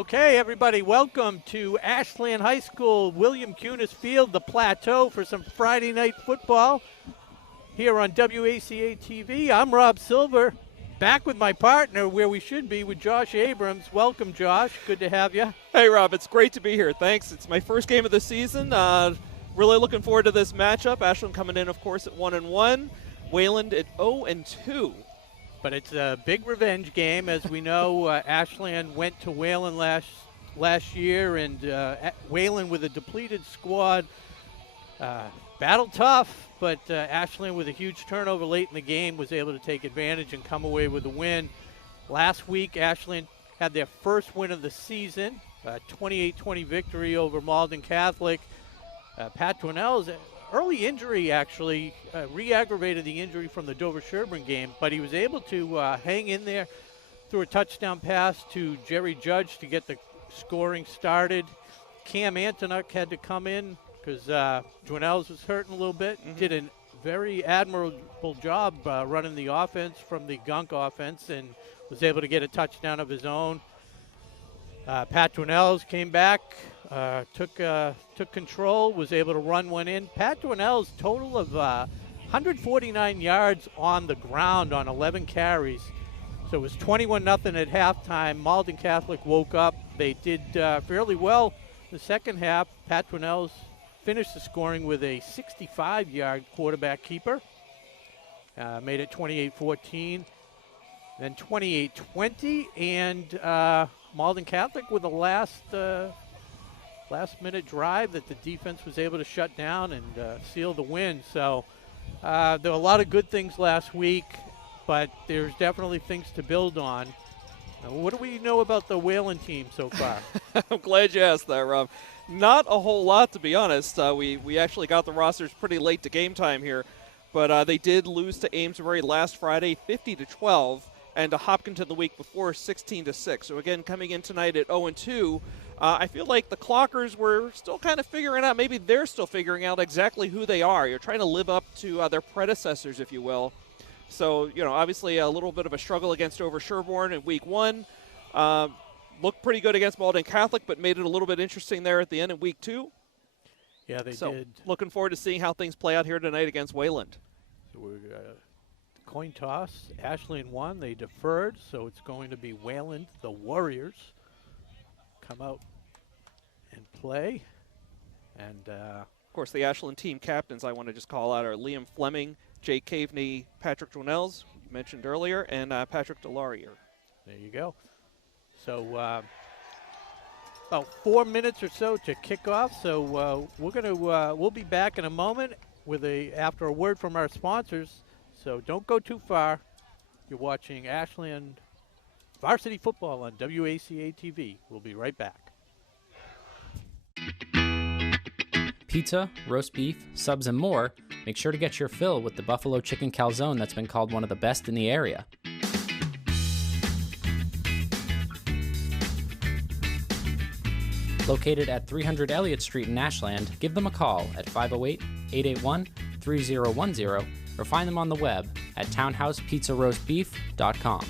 Okay, everybody, welcome to Ashland High School, William Cunis Field, the Plateau, for some Friday night football here on WACA-TV. I'm Rob Silver, back with my partner where we should be with Josh Abrams. Welcome, Josh. Good to have you. Hey, Rob. It's great to be here. Thanks. It's my first game of the season. Really looking forward to this matchup. Ashland coming in, of course, at 1-1. Wayland at 0-2. But it's a big revenge game. As we know, Ashland went to Wayland last year, and Wayland with a depleted squad battled tough, but Ashland with a huge turnover late in the game was able to take advantage and come away with a win. Last week, Ashland had their first win of the season, 28-20 victory over Malden Catholic. Pat Dwinell's early injury actually re-aggravated the injury from the Dover-Sherburne game, but he was able to hang in there through a touchdown pass to Jerry Judge to get the scoring started. Cam Antonuk had to come in because Dwinell's was hurting a little bit. Did a very admirable job running the offense from the Gunk offense and was able to get a touchdown of his own. Pat Dwinell's came back, took control, was able to run one in. Pat Dwinell's total of 149 yards on the ground on 11 carries. So it was 21-0 at halftime. Malden Catholic woke up. They did fairly well the second half. Pat Dwinell's finished the scoring with a 65-yard quarterback keeper. Made it 28-14, then 28-20, and Malden Catholic with the last-minute drive that the defense was able to shut down and seal the win. So there were a lot of good things last week, but there's definitely things to build on. Now, what do we know about the Wayland team so far? I'm glad you asked that, Rob. Not a whole lot, to be honest. We actually got the rosters pretty late to game time here, but they did lose to Amesbury last Friday, 50-12. And to Hopkinton the week before, 16-6. So again, coming in tonight at 0-2, I feel like the Clockers were still kind of figuring out, maybe they're still figuring out exactly who they are. You're trying to live up to their predecessors, if you will. So, obviously a little bit of a struggle against Dover-Sherburne in week one. Looked pretty good against Malden Catholic, but made it a little bit interesting there at the end in week two. Yeah, they did. Looking forward to seeing how things play out here tonight against Wayland. So we're coin toss. Ashland won. They deferred, so it's going to be Wayland, the Warriors, come out and play. And of course, the Ashland team captains I want to just call out are Liam Fleming, Jake Caveney, Patrick Dwinells, you mentioned earlier, and Patrick Delarier. There you go. So about 4 minutes or so to kick off. So we'll be back in a moment with after a word from our sponsors. So don't go too far. You're watching Ashland Varsity Football on WACA-TV. We'll be right back. Pizza, roast beef, subs, and more, make sure to get your fill with the Buffalo Chicken Calzone that's been called one of the best in the area. Located at 300 Elliott Street in Ashland, give them a call at 508-881-3010 or find them on the web at townhousepizzaroastbeef.com.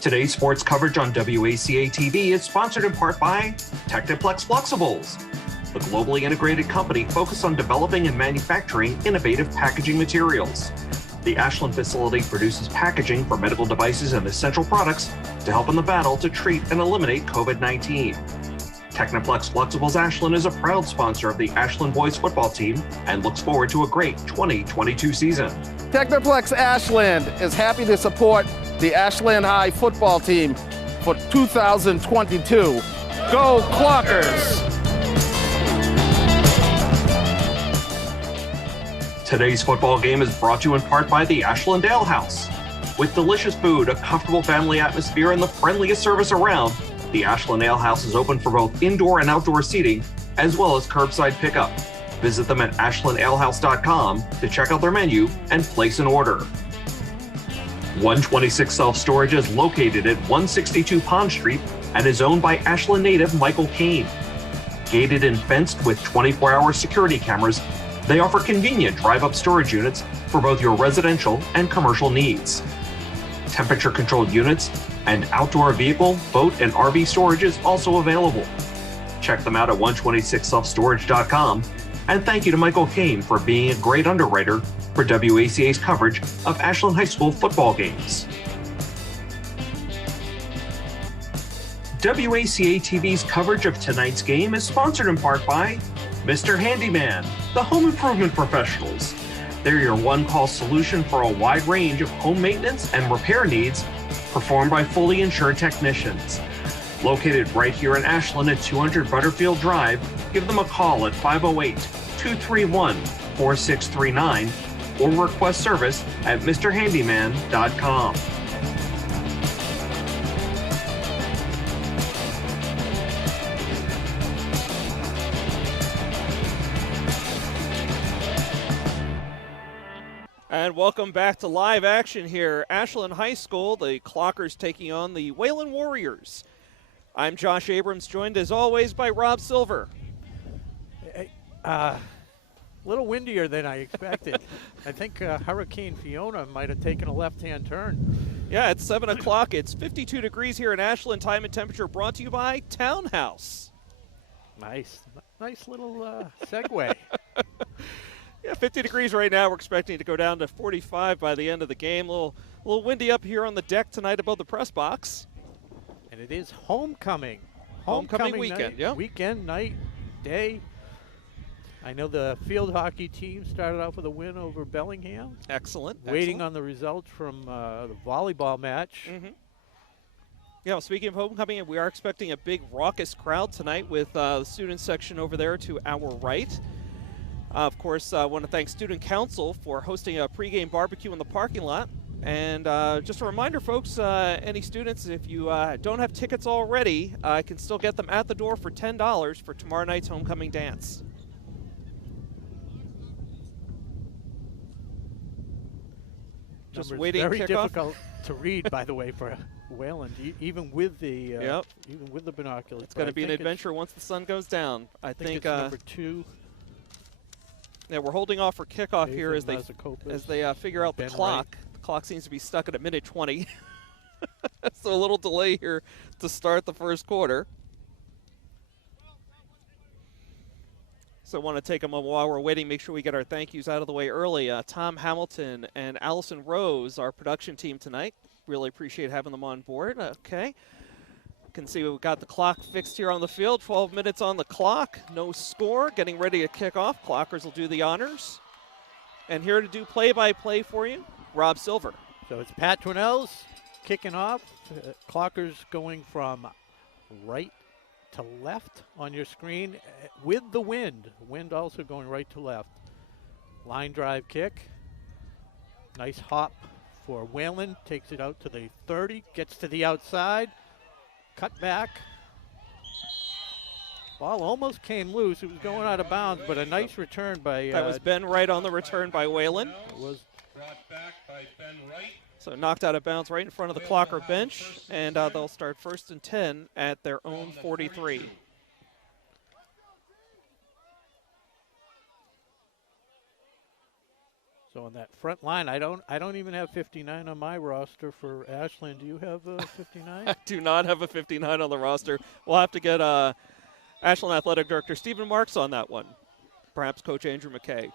Today's sports coverage on WACA-TV is sponsored in part by Techniplex Flexibles, a globally integrated company focused on developing and manufacturing innovative packaging materials. The Ashland facility produces packaging for medical devices and essential products to help in the battle to treat and eliminate COVID-19. Techniplex Flexibles Ashland is a proud sponsor of the Ashland boys football team and looks forward to a great 2022 season. Techniplex Ashland is happy to support the Ashland High football team for 2022. Go Clockers! Today's football game is brought to you in part by the Ashland Ale House. With delicious food, a comfortable family atmosphere, and the friendliest service around, the Ashland Ale House is open for both indoor and outdoor seating, as well as curbside pickup. Visit them at ashlandalehouse.com to check out their menu and place an order. 126 Self-Storage is located at 162 Pond Street and is owned by Ashland native Michael Kane. Gated and fenced with 24-hour security cameras, they offer convenient drive-up storage units for both your residential and commercial needs. Temperature-controlled units and outdoor vehicle, boat, and RV storage is also available. Check them out at 126selfstorage.com. And thank you to Michael Kane for being a great underwriter for WACA's coverage of Ashland High School football games. WACA-TV's coverage of tonight's game is sponsored in part by Mr. Handyman, the home improvement professionals. They're your one-call solution for a wide range of home maintenance and repair needs performed by fully insured technicians. Located right here in Ashland at 200 Butterfield Drive, give them a call at 508-231-4639 or request service at mrhandyman.com. And welcome back to live action here. Ashland High School, the Clockers taking on the Wayland Warriors. I'm Josh Abrams, joined as always by Rob Silver. A little windier than I expected. I think Hurricane Fiona might have taken a left-hand turn. Yeah, it's 7 o'clock. It's 52 degrees here in Ashland. Time and temperature brought to you by Townhouse. Nice little segue. Yeah, 50 degrees right now. We're expecting it to go down to 45 by the end of the game. A little windy up here on the deck tonight above the press box. And it is homecoming. Homecoming weekend, night, yeah. Weekend, night, day. I know the field hockey team started off with a win over Bellingham. Excellent. Waiting on the results from the volleyball match. Mm-hmm. Yeah, well, speaking of homecoming, we are expecting a big raucous crowd tonight with the student section over there to our right. Of course, I want to thank Student Council for hosting a pregame barbecue in the parking lot. And just a reminder, folks, any students, if you don't have tickets already, can still get them at the door for $10 for tomorrow night's homecoming dance. Just waiting very kickoff. Difficult to read, by the way, for Wayland, even with the binoculars. It's going to be an adventure once the sun goes down. I think it's number 2. Yeah, we're holding off for kickoff Nathan here as they figure out the clock. Wright. The clock seems to be stuck at a minute 20. So a little delay here to start the first quarter. So I want to take a moment while we're waiting, make sure we get our thank yous out of the way early. Tom Hamilton and Allison Rose, our production team tonight. Really appreciate having them on board. Okay. Can see we've got the clock fixed here on the field. 12 minutes on the clock. No score. Getting ready to kick off. Clockers will do the honors. And here to do play-by-play for you, Rob Silver. So it's Pat Twinells kicking off. Clockers going from right to left on your screen with the wind. Wind also going right to left. Line drive kick. Nice hop for Wayland. Takes it out to the 30. Gets to the outside. Cut back. Ball almost came loose. It was going out of bounds, but a nice return by... that was Ben Wright on the return by Wayland. It was brought back by Ben Wright. So knocked out of bounds right in front of the Clocker bench, and they'll start 1st and 10 at their own 43. So on that front line, I don't even have 59 on my roster for Ashland. Do you have 59? I do not have a 59 on the roster. We'll have to get Ashland Athletic Director Stephen Marks on that one. Perhaps Coach Andrew McKay.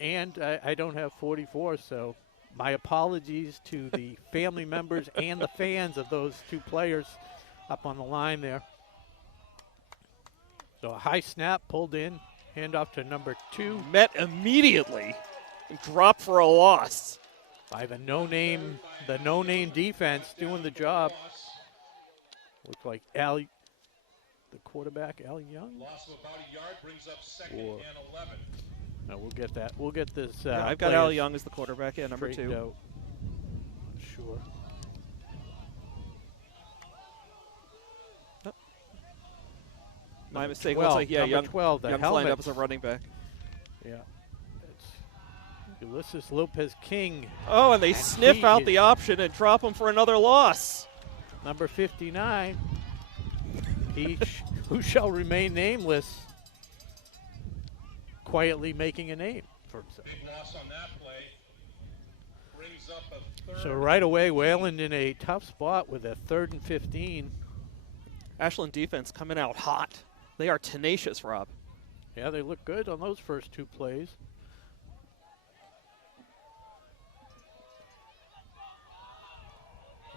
And I don't have 44, so my apologies to the family members and the fans of those two players up on the line there. So a high snap pulled in, handoff to number 2. Met immediately. Drop for a loss. By the no-name defense doing the job. Looks like the quarterback, Al Young. Loss of about a yard brings up 2nd and 11. No, we'll get that. We'll get this. Yeah, I've got Al Young as the quarterback, number 2. Out. Sure. Oh. My mistake. 12, Looks like, Young, 12, the Young's lined up as a running back. Yeah. Ulysses Lopez King. Oh, and they sniff out the option and drop him for another loss. Number 59. Who shall remain nameless, quietly making a name for himself. Big loss on that play. brings up a third. So right away, Wayland in a tough spot with a 3rd and 15. Ashland defense coming out hot. They are tenacious, Rob. Yeah, they look good on those first 2 plays.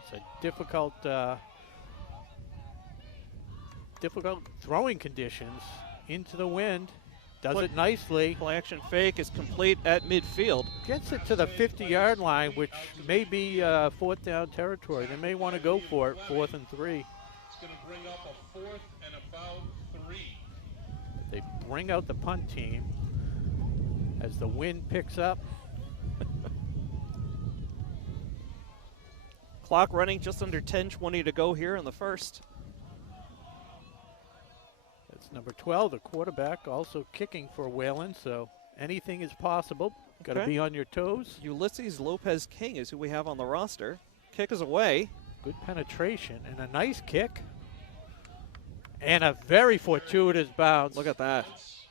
It's a difficult throwing conditions into the wind. Does it nicely. Play action fake is complete at midfield. Gets it to the 50-yard line, which may be 4th down territory. They may want to go for it, 4th and 3. It's going to bring up a 4th and about 3. They bring out the punt team as the wind picks up. Clock running just under 10:20 to go here in the first. That's number 12, the quarterback, also kicking for Wayland, so anything is possible. Got to Okay. be on your toes. Ulysses Lopez King is who we have on the roster. Kick is away. Good penetration and a nice kick. And a very fortuitous bounce. Look at that.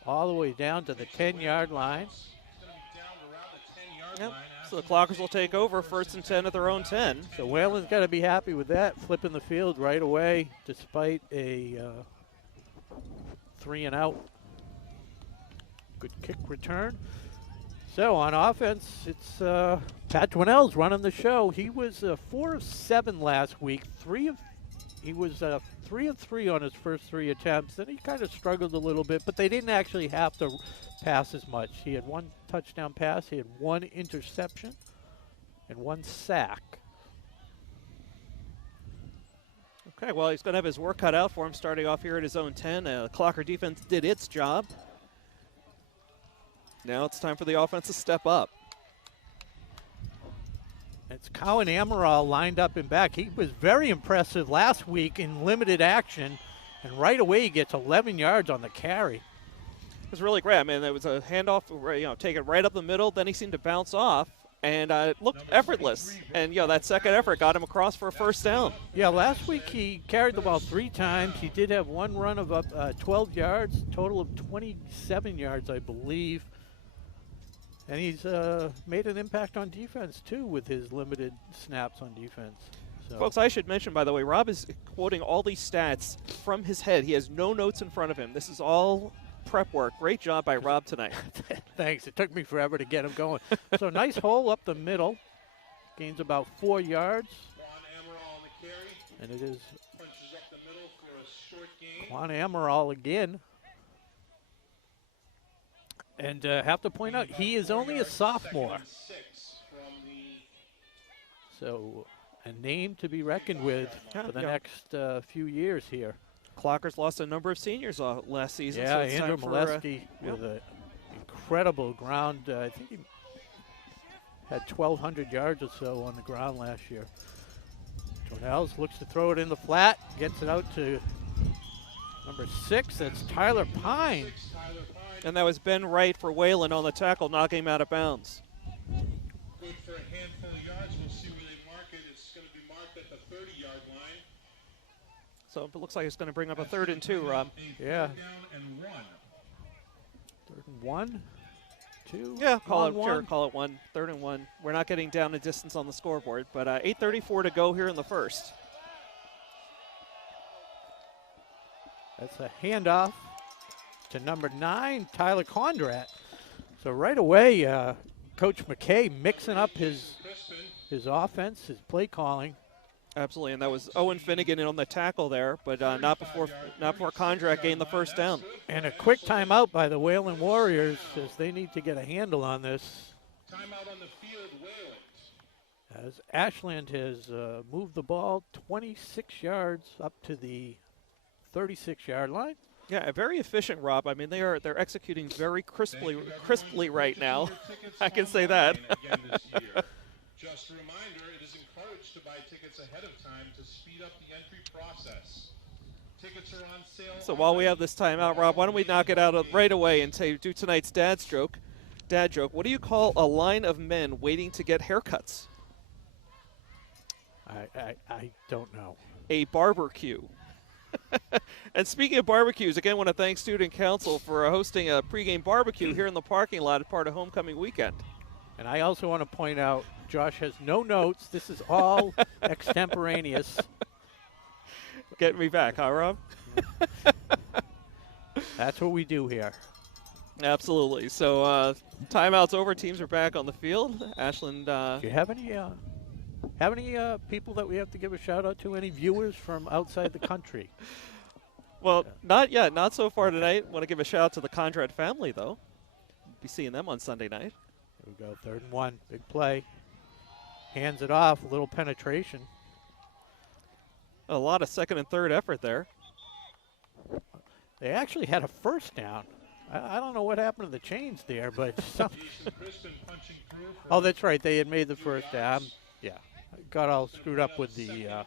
All the way down to the 10-yard line. It's going to be down around the 10-yard Yep. line. So the Clockers will take over 1st and 10 at their own 10. So Wayland's got to be happy with that, flipping the field right away despite a 3 and out. Good kick return. So on offense, it's Pat Dwinell's running the show. He was 4 of 7 last week. He was 3 of 3 on his first 3 attempts. Then he kind of struggled a little bit, but they didn't actually have to pass as much. He had 1 touchdown pass. He had 1 interception and 1 sack. Okay, well, he's going to have his work cut out for him starting off here at his own 10. The Clocker defense did its job. Now it's time for the offense to step up. It's Colin Amaral lined up in back. He was very impressive last week in limited action, and right away he gets 11 yards on the carry. It was really great. I mean, there was a handoff, take it right up the middle. Then he seemed to bounce off, and it looked effortless. And, that second effort got him across for a first down. Yeah, last week he carried the ball 3 times. He did have 1 run of up 12 yards, total of 27 yards, I believe. And he's made an impact on defense, too, with his limited snaps on defense. So. Folks, I should mention, by the way, Rob is quoting all these stats from his head. He has no notes in front of him. This is all prep work. Great job by Rob tonight. Thanks. It took me forever to get him going. So nice hole up the middle. Gains about 4 yards. Juan Amaral on the carry. And it is Punches up the middle for a short gain. Juan Amaral again. And have to point out, he is only a sophomore. 2nd and 6 from the So a name to be reckoned with for the next few years here. Clockers lost a number of seniors last season. Yeah, so it's Andrew time for, Molesky with an incredible ground. I think he had 1,200 yards or so on the ground last year. Jonels looks to throw it in the flat, gets it out to number 6. That's Tyler Pine. Tyler Pine. And that was Ben Wright for Wayland on the tackle, knocking him out of bounds. Good for a handful of yards. We'll see where they mark it. It's going to be marked at the 30-yard line. So it looks like it's going to bring up a 3rd and 2, Rob. Yeah. 3rd down and 1. 3rd and 1, 2. Yeah, call it 1. 3rd and 1. We're not getting down a distance on the scoreboard, but 8:34 to go here in the first. That's a handoff to number 9, Tyler Condrat. So right away, Coach McKay mixing up his offense, his play calling. Absolutely, and that was Owen Finnegan in on the tackle there, but not before Condrak gained the first down. And a quick timeout by the Wayland Warriors as they need to get a handle on this. Timeout on the field, Wayland. As Ashland has moved the ball 26 yards up to the 36-yard line. Yeah, very efficient, Rob. I mean, they're executing very crisply right now. I can say that. Just a reminder, it is encouraged to buy tickets ahead of time to speed up the entry process. Tickets are on sale. So while we have this timeout, Rob, why don't we knock it out right away and do tonight's dad joke. What do you call a line of men waiting to get haircuts? I don't know. A barbecue. And speaking of barbecues, again, I want to thank Student Council for hosting a pregame barbecue here in the parking lot as part of homecoming weekend. And I also want to point out, Josh has no notes. This is all extemporaneous. Getting me back, huh, Rob? That's what we do here. Absolutely. So timeout's over. Teams are back on the field. Ashland. Do you have any people that we have to give a shout out to? Any viewers from outside the country? Well, not yet. Not so far tonight. Want to give a shout out to the Conrad family, though. Be seeing them on Sunday night. Here we go, 3rd and 1. Big play. Hands it off. A little penetration. A lot of second and third effort there. They actually had a first down. I don't know what happened to the chains there, but oh, that's right. They had made the first down. Yeah, I got all screwed up with the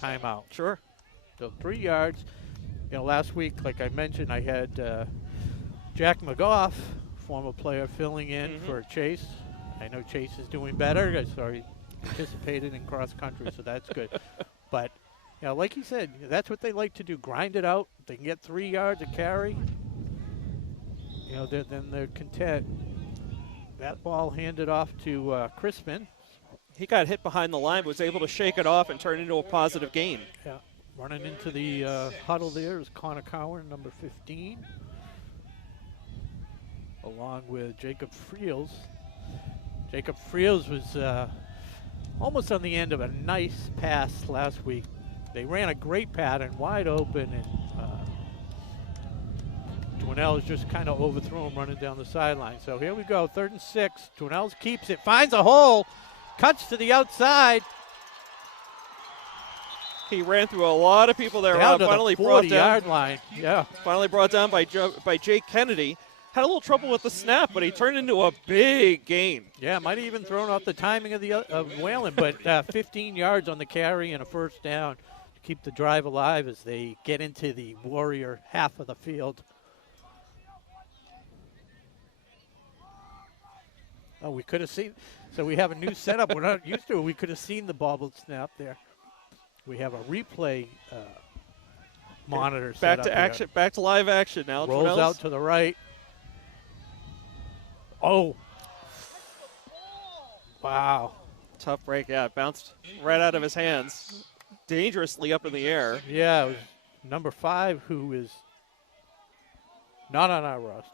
timeout. Sure. So 3 yards. You know, last week, like I mentioned, I had Jack McGough, former player, filling in for Chase. I know Chase is doing better. I saw he participated in cross country, so that's good. But you know, like he said, that's what they like to do: grind it out. They can get 3 yards a carry. You know, then they're content. That ball handed off to Crispin. He got hit behind the line, but was able to shake it off and turn it into a positive gain. Yeah, running into the huddle there is Connor Cowan, number 15, along with Jacob Friels. Jacob Friels was almost on the end of a nice pass last week. They ran a great pattern, wide open, and Dwinells just kind of overthrew him running down the sideline. So here we go, 3rd and 6. Dwinells keeps it, finds a hole, cuts to the outside. He ran through a lot of people there. Down to finally the brought 40-yard down. line. Yeah. Finally brought down by Jake Kennedy. Had a little trouble with the snap, but he turned into a big gain. Yeah, might have even thrown off the timing of Wayland, but 15 yards on the carry and a first down to keep the drive alive as they get into the Warrior half of the field. Oh, we could have seen. So we have a new setup. We're not used to it. We could have seen the bobbled snap there. We have a replay monitor Back set to up action. here. Back to live action now. Rolls Dwinells. out to the right. Oh. Wow. Tough break. Yeah, it bounced right out of his hands. Dangerously up in the air. Yeah, it was number 5 who is not on our roster.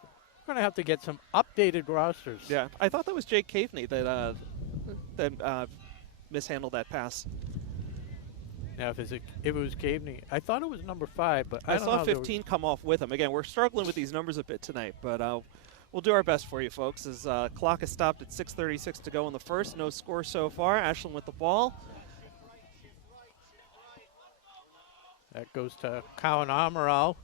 We're going to have to get some updated rosters. Yeah, I thought that was Jake Caveney that mishandled that pass. Now, if it was Caveney, I thought it was number 5, but I don't saw know. 15 come off with him. Again, we're struggling with these numbers a bit tonight, but we'll do our best for you, folks. As clock is stopped at 6:36 to go in the first. No score so far. Ashland with the ball. That goes to Cowan Amaral.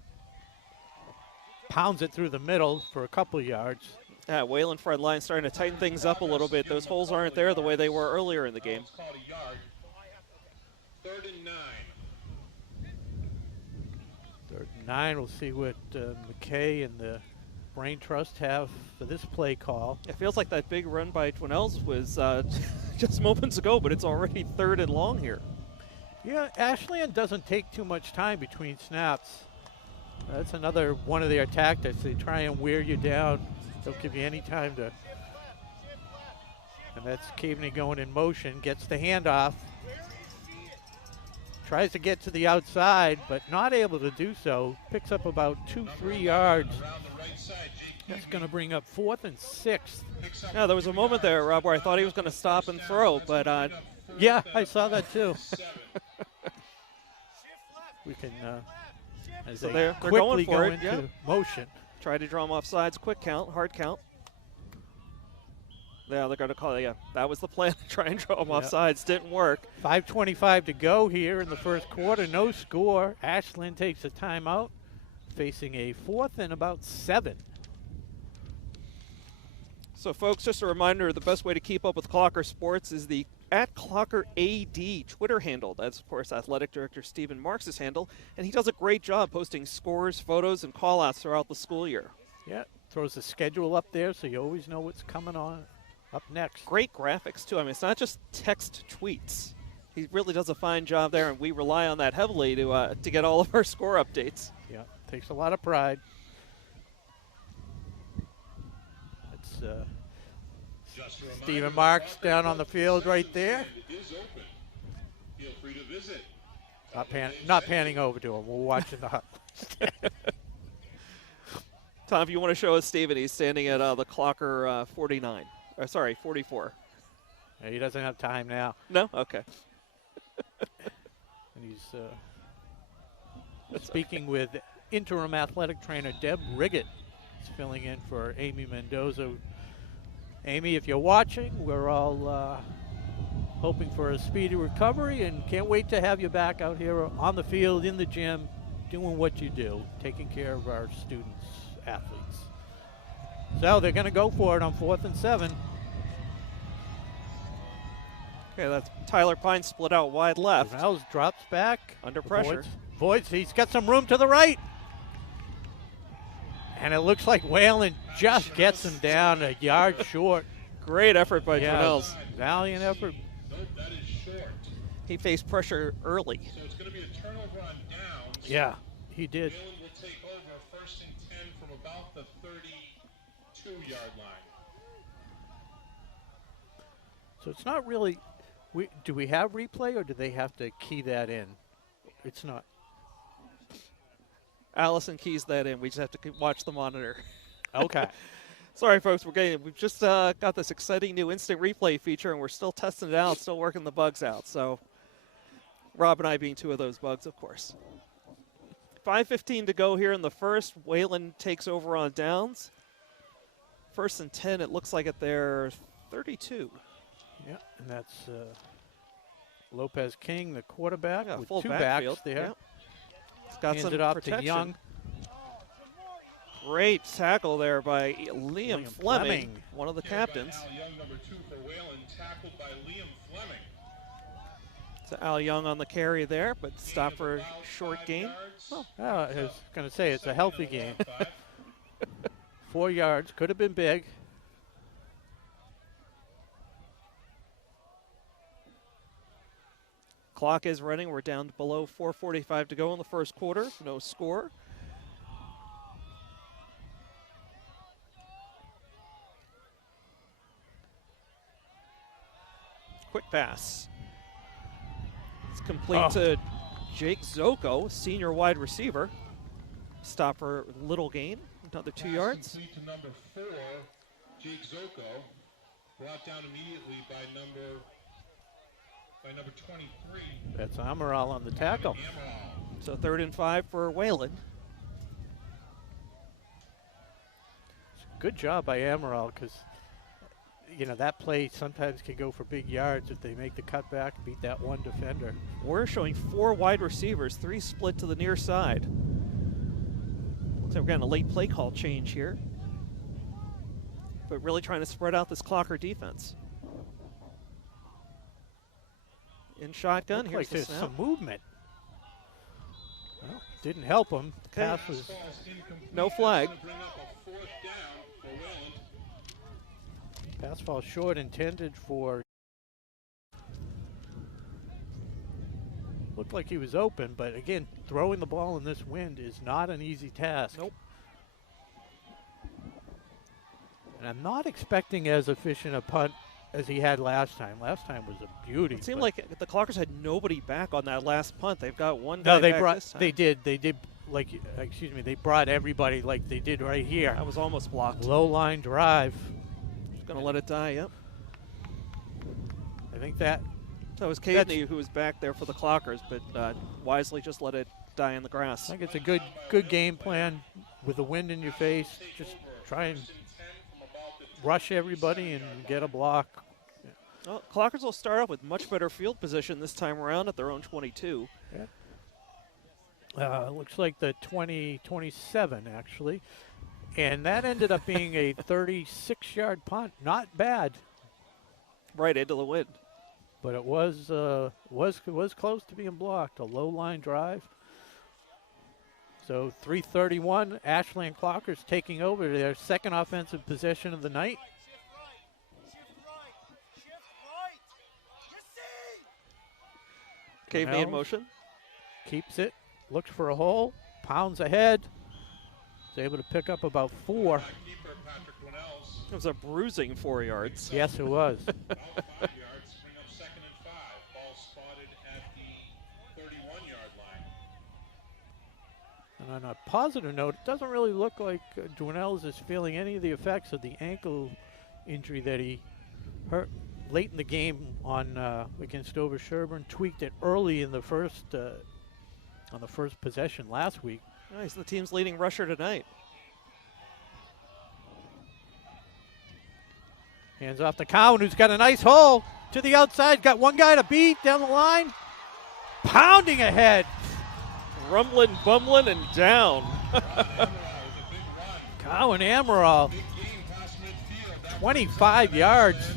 Pounds it through the middle for a couple of yards. Yeah, Wayland front line starting to tighten things up a little bit. Those holes aren't there the way they were earlier in the game. 3rd and 9. 3rd and 9. We'll see what McKay and the Brain Trust have for this play call. It feels like that big run by Dwinells was just moments ago, but it's already 3rd and long here. Yeah, Ashland doesn't take too much time between snaps. That's another one of their tactics. They try and wear you down. Don't give you any time to. And that's Caveney going in motion, gets the handoff. Tries to get to the outside, but not able to do so. Picks up about 2-3 yards. That's going to bring up 4th and 6th. Yeah, there was a moment there, Rob, where I thought he was going to stop and throw, but yeah, I saw that too. We can, as So they they're quickly going for go it, into yeah. motion. try to draw him off sides. Quick count, hard count. Yeah, they're going to call it. Yeah, that was the plan. Try and draw him off sides. Didn't work. 5:25 to go here in the first quarter. No score. Ashland takes a timeout, facing a 4th and about 7. So, folks, just a reminder, the best way to keep up with Clocker Sports is the @ClockerAD Twitter handle. That's, of course, Athletic Director Stephen Marks' handle, and he does a great job posting scores, photos, and call-outs throughout the school year. Yeah, throws the schedule up there so you always know what's coming on up next. Great graphics, too. I mean, it's not just text tweets. He really does a fine job there, and we rely on that heavily to get all of our score updates. Yeah, takes a lot of pride. It's Just a reminder, Stephen Marks down on the field right there. is open. Feel free to visit. Not panning over to him. We're watching the hut. Tom, if you want to show us Steven, he's standing at the clocker 49. Or sorry, 44. He doesn't have time now. No? Okay. And he's speaking with interim athletic trainer Deb Riggett. He's filling in for Amy Mendoza. Amy, if you're watching, we're all hoping for a speedy recovery and can't wait to have you back out here on the field, in the gym, doing what you do, taking care of our students, athletes. So they're going to go for it on 4th and 7. Okay, that's Tyler Pine split out wide left. Reynolds drops back. Under pressure. Voids, he's got some room to the right. And it looks like Wayland just gets him down a yard short. Great effort by Yeah, Grinnell's. valiant effort. Nope, that is short. He faced pressure early. So it's going to be a turnover on downs. Yeah, he did. Wayland will take over 1st and 10 from about the 32-yard line. So it's not really. Do we have replay or do they have to key that in? It's not. Allison keys that in. We just have to watch the monitor. Okay. Sorry, folks. We've just got this exciting new instant replay feature, and we're still testing it out, still working the bugs out. So Rob and I being two of those bugs, of course. 5:15 to go here in the first. Wayland takes over on downs. 1st and 10. It looks like at their 32. Yeah, and that's Lopez King, the quarterback, Yeah, with full 2 backfield. backs there. Yep. It's got Hands some it off protection. to Young. Great tackle there by Liam Fleming, one of the captains. Al Young, number 2 for Wayland, tackled by Liam Fleming. So Al Young on the carry there, but stop for a short gain. Oh, I was going to say it's a healthy game. 5. 4 yards, could have been big. Clock is running. We're down to below 4:45 to go in the first quarter. No score. Quick pass. It's complete to Jake Zoko, senior wide receiver. Stop for little gain. Another 2 yards. Complete to number 4, Jake Zoko. Brought down immediately by number 23. That's Amaral on the tackle. Amaral. So 3rd and 5 for Wayland. Good job by Amaral because, you know, that play sometimes can go for big yards if they make the cutback and beat that one defender. We're showing 4 wide receivers, 3 split to the near side. Looks like we're getting a late play call change here. But really trying to spread out this Clocker defense. In shotgun, Looks here's like the there's snap. some movement. Well, didn't help him. The Okay. pass was Falls incomplete. No flag. That's gonna bring up a 4th down for Wayland. pass fall short, intended for. Looked like he was open, but again, throwing the ball in this wind is not an easy task. Nope. And I'm not expecting as efficient a punt as he had last time. Last time was a beauty. It seemed but- like the Clockers had nobody back on that last punt. They've got one guy no, they back brought. this time. They did. Like, excuse me. They brought everybody like they did right here. That was almost blocked. Low line drive. Gonna let it die, yep. I think that. That was Cadeney who was back there for the Clockers, but wisely just let it die in the I grass. think it's a good game plan with the wind in your face. Just try and rush everybody and get a block. Well, Clockers will start off with much better field position this time around at their own 22. Looks like the 27 actually, and that ended up being a 36-yard punt. Not bad, Right into the wind. but it was close to being blocked. A low line drive. So 3:31, Ashland Clockers taking over their second offensive possession of the night. Cave Cornell. in motion. Keeps it, looks for a hole, pounds ahead. Is able to pick up about 4. Keeper Patrick Winnells. It was a bruising 4 yards. Yes, it was. About 5 yards, bring up 2nd and 5. Ball spotted at the 31-yard line. And on a positive note, it doesn't really look like Dwinells is feeling any of the effects of the ankle injury that he hurt late in the game on against Dover Sherburne. Tweaked it early in the first on the first possession last week. Oh, he's the team's leading rusher tonight. Hands off to Cowan, who's got a nice hole to the outside. Got one guy to beat down the line. Pounding ahead. Rumbling, bumbling, and down. Cowan Amaral. 25 yards.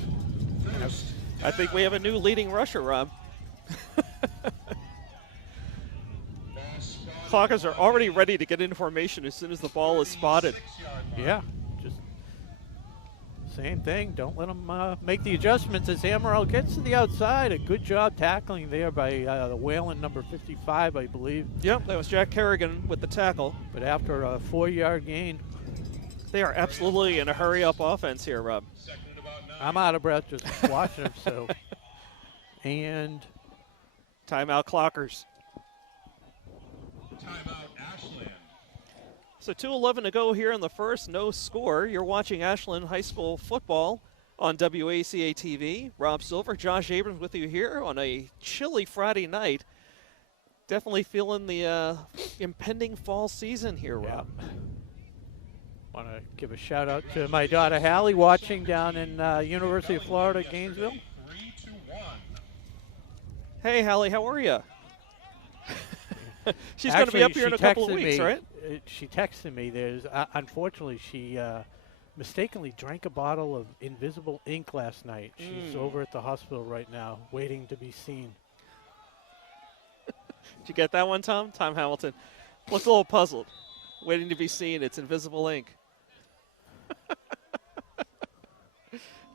I think we have a new leading rusher, Rob. Clockers are already ready to get in formation as soon as the ball is spotted. Yeah, just same thing. Don't let them make the adjustments as Amaral gets to the outside. A good job tackling there by the Wayland number 55, I believe. Yep, that was Jack Kerrigan with the tackle. But after a 4-yard gain, they are absolutely in a hurry-up offense here, Rob. I'm out of breath just watching them. So, and timeout, Clockers. Timeout, Ashland. So 2:11 to go here in the first, no score. You're watching Ashland High School football on WACA-TV. Rob Silver, Josh Abrams with you here on a chilly Friday night. Definitely feeling the impending fall season here, Rob. Yeah. Want to give a shout out to my daughter Hallie watching down in University of Florida, Gainesville. 3-1. Hey, Hallie, how are you? She's going to be up here in a couple of weeks, right? She texted me. There's unfortunately she mistakenly drank a bottle of invisible ink last night. She's over at the hospital right now, waiting to be seen. Did you get that one, Tom? Tom Hamilton looks a little puzzled. Waiting to be seen. It's invisible ink.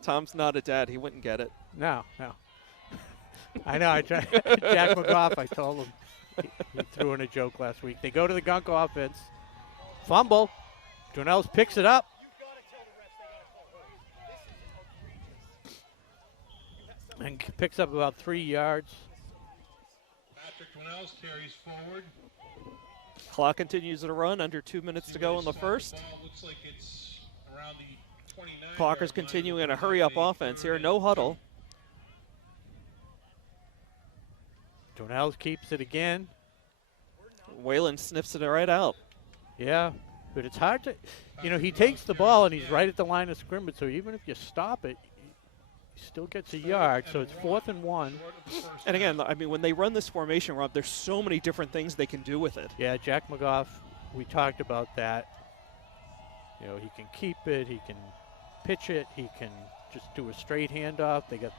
Tom's not a dad. He wouldn't get it. No. I know. I tried. Jack McGough, I told him. He threw in a joke last week. They go to the gunk offense. Fumble. Dwinells picks it up. And picks up about 3 yards. Patrick Dwinells carries forward. Clock continues to run. Under 2 minutes to go in the first. Looks like it's around the 29. Clockers continuing in a hurry-up offense here. No huddle. Dwinells keeps it again. Wayland sniffs it right out. Yeah, but it's hard to, he takes the ball and he's right at the line of scrimmage, so even if you stop it, he still gets a yard, so it's 4th and 1. And again, I mean, when they run this formation, Rob, there's so many different things they can do with it. Yeah, Jack McGough, we talked about that. He can keep it, he can pitch it, he can just do a straight handoff. They got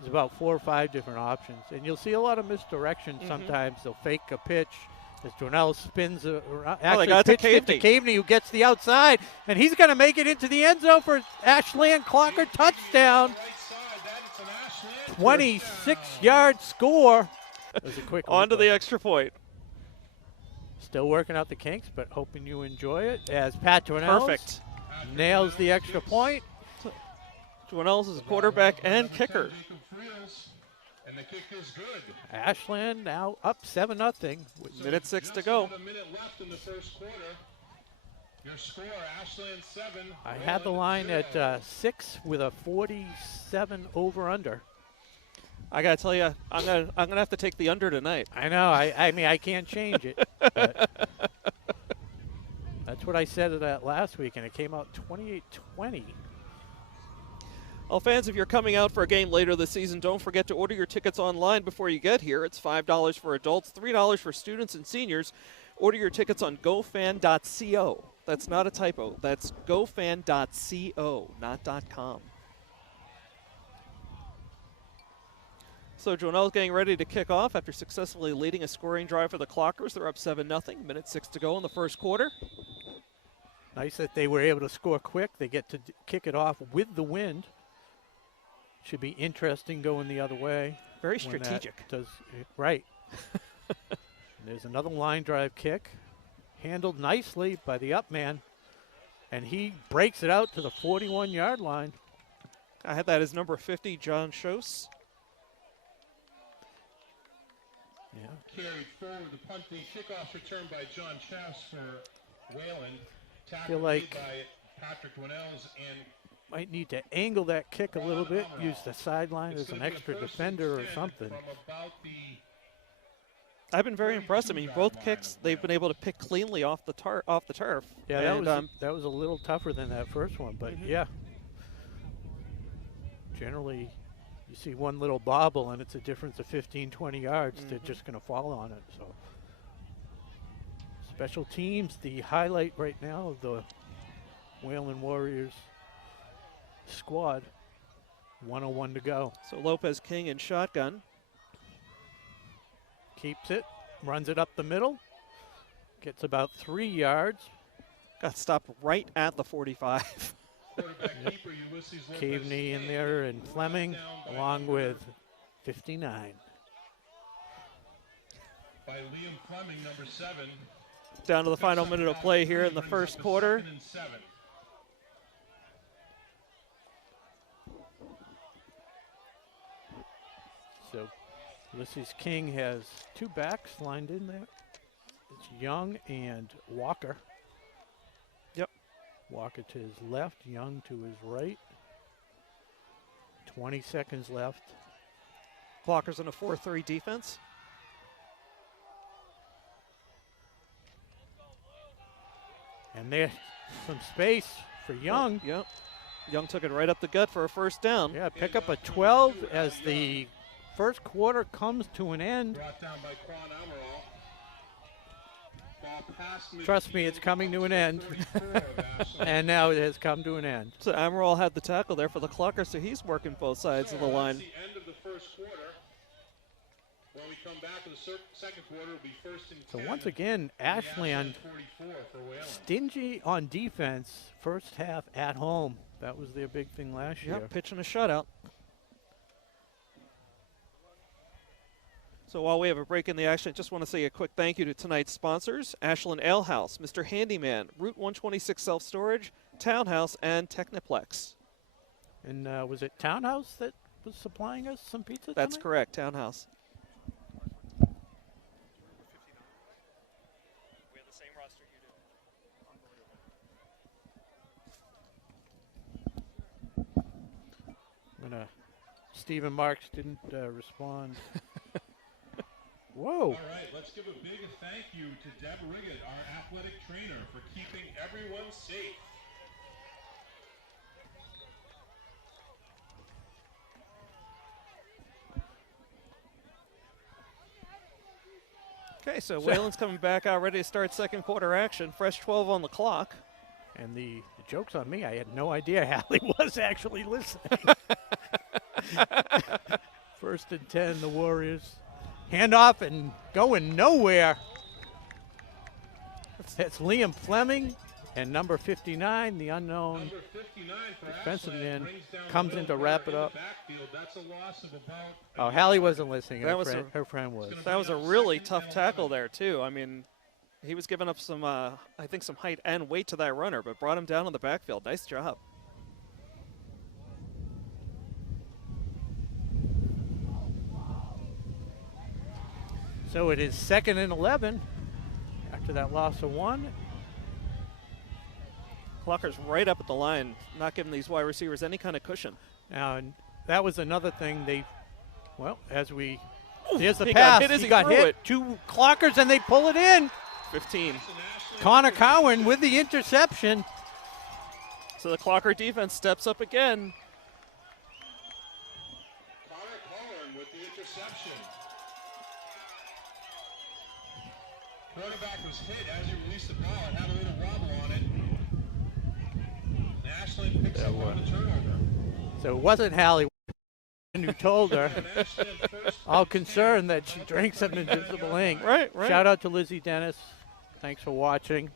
there's about 4 or 5 different options. And you'll see a lot of misdirection sometimes. They'll fake a pitch as Dwinells spins around. They got it to pitched it to Caveney, who gets the outside. And he's going to make it into the end zone for Ashland Clocker touchdown. 26-yard score. That was a quick On to the extra point. Still working out the kinks, but hoping you enjoy it as Pat Dwinells nails the extra point. Dwinells is quarterback and kicker. And the kick is good. Ashland now up 7-0. Minute 6 to go. A minute left in the first quarter. Your score, Ashland 7. I had the line at 6 with a 47 over/under. I gotta tell you, I'm gonna have to take the under tonight. I know. I mean, I can't change it. But that's what I said of that last week, and it came out 28-20. Well, fans, if you're coming out for a game later this season, don't forget to order your tickets online before you get here. It's $5 for adults, $3 for students and seniors. Order your tickets on gofan.co. That's not a typo. That's gofan.co, not .com. So Dwinells getting ready to kick off after successfully leading a scoring drive for the Clockers. They're up 7-0. Minute 6 to go in the first quarter. Nice that they were able to score quick. They get to kick it off with the wind. Should be interesting going the other way. Very strategic. Right. There's another line drive kick. Handled nicely by the up man. And he breaks it out to the 41-yard line. I had that as number 50, John Schos. Yeah. Carried forward the punting kickoff return by John Chass for Wayland. Feel Tackle like made by Patrick Winnells and might need to angle that kick a little bit, use the sideline as an extra defender or something. from about the I've been very impressed. I mean, both kicks they've been able to pick cleanly off the turf. Yeah, and, that was a little tougher than that first one, but yeah. Generally, you see one little bobble and it's a difference of 15, 20 yards. They're just going to fall on it. So, special teams, the highlight right now of the Wayland Warriors squad. 1:01 to go. So Lopez King in shotgun. Keeps it, runs it up the middle, gets about 3 yards. Got stopped right at the 45. quarterback keeper Ulysses Lopez Caveney in there and Fleming, along with 59. by Liam Fleming, number 7. Down to the final minute of play here in the first quarter. 2nd and 7. So Ulysses King has 2 backs lined in there. It's Young and Walker. Yep. Walker to his left, Young to his right. 20 seconds left. Blockers in a 4-3 defense. And there's some space for Young. Yep. Young took it right up the gut for a first down. Yeah, pick up a 12 as the first quarter comes to an end. Brought down by Quan Amaral. Ball past Trust me, it's coming to an end. 34 of Ashland. And now it has come to an end. So Amaral had the tackle there for the Clockers, so he's working both sides of the line. That's the end of the first quarter. When we come back to the second quarter, it'll be 1st and 10. So once again, Ashland 44 for Wayland. stingy on defense, first half at home. That was their big thing last year. Yep, pitching a shutout. So while we have a break in the action, I just want to say a quick thank you to tonight's sponsors, Ashland Ale House, Mr. Handyman, Route 126 Self-Storage, Townhouse, and Techniplex. And was it Townhouse that was supplying us some pizza That's tonight? correct, Townhouse. We have the same roster you do. Stephen Marks didn't respond. Whoa. All right, let's give a big thank you to Deb Riggett, our athletic trainer, for keeping everyone safe. Okay, so Wayland's coming back out, ready to start second quarter action. Fresh 12 on the clock. And the joke's on me. I had no idea Hallie was actually listening. 1st and 10, the Warriors. Handoff and going nowhere. That's Liam Fleming and number 59, the unknown Number 59 for defensive Ashland end, brings down comes Will in to Carter wrap it in the up. backfield. That's a loss of about Oh, Hallie wasn't listening. That Her was friend, her friend was. That was a really tough tackle there, too. I mean, he was giving up some, I think, some height and weight to that runner, but brought him down in the backfield. Nice job. So it is 2nd and 11 after that loss of 1. Clocker's right up at the line, not giving these wide receivers any kind of cushion. Now, and that was another thing they, well, as we, here's the He pass. got hit as he got threw hit. it. 2 clockers and they pull it in. 15. Connor Cowan with the interception. So the Clocker defense steps up again. Connor Cullen with the interception. Quarterback was hit as he released the ball. It had a little wobble on it. Ashland picks up on the turnover. So it wasn't Hallie who told her, Ashland first all concerned that she drank some invisible ink. Right. Shout out to Lizzie Dennis. Thanks for watching.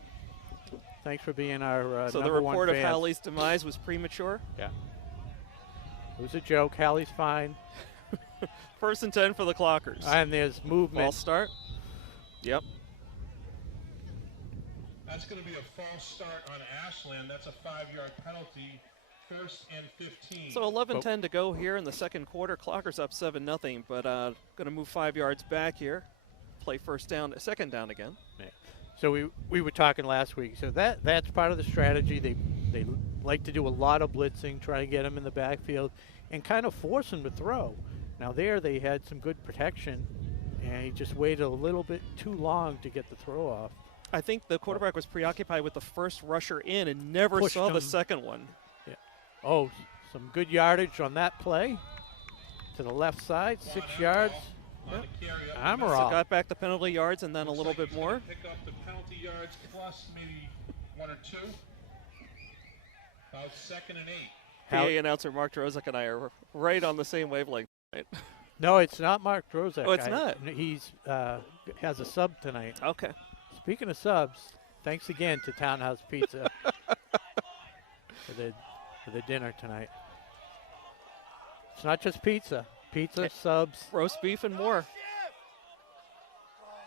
Thanks for being our So the number one report of fan. Hallie's demise was premature. Yeah. It was a joke. Hallie's fine. 1st and 10 for the Clockers. And there's movement. Ball start. Yep. That's going to be a false start on Ashland. That's a 5-yard penalty. 1st and 15. So 11:10 to go here in the second quarter. Clockers up 7-0, but going to move 5 yards back here. Play second down again. Yeah. So we were talking last week. So that's part of the strategy. They like to do a lot of blitzing, try to get him in the backfield, and kind of force him to throw. Now there they had some good protection, and he just waited a little bit too long to get the throw off. I think the quarterback was preoccupied with the first rusher in and never saw the second one. Yeah. Oh, some good yardage on that play. To the left side, 6 yards. Amaral. So got back the penalty yards and then a little bit more. Pick up the penalty yards plus maybe 1 or 2. About 2nd and 8. PA announcer Mark Drozek and I are right on the same wavelength. Right? No, it's not Mark Drozek. Oh, it's not? He's has a sub tonight. Okay. Speaking of subs, thanks again to Townhouse Pizza for the dinner tonight. It's not just pizza. Pizza, subs. Roast beef and more.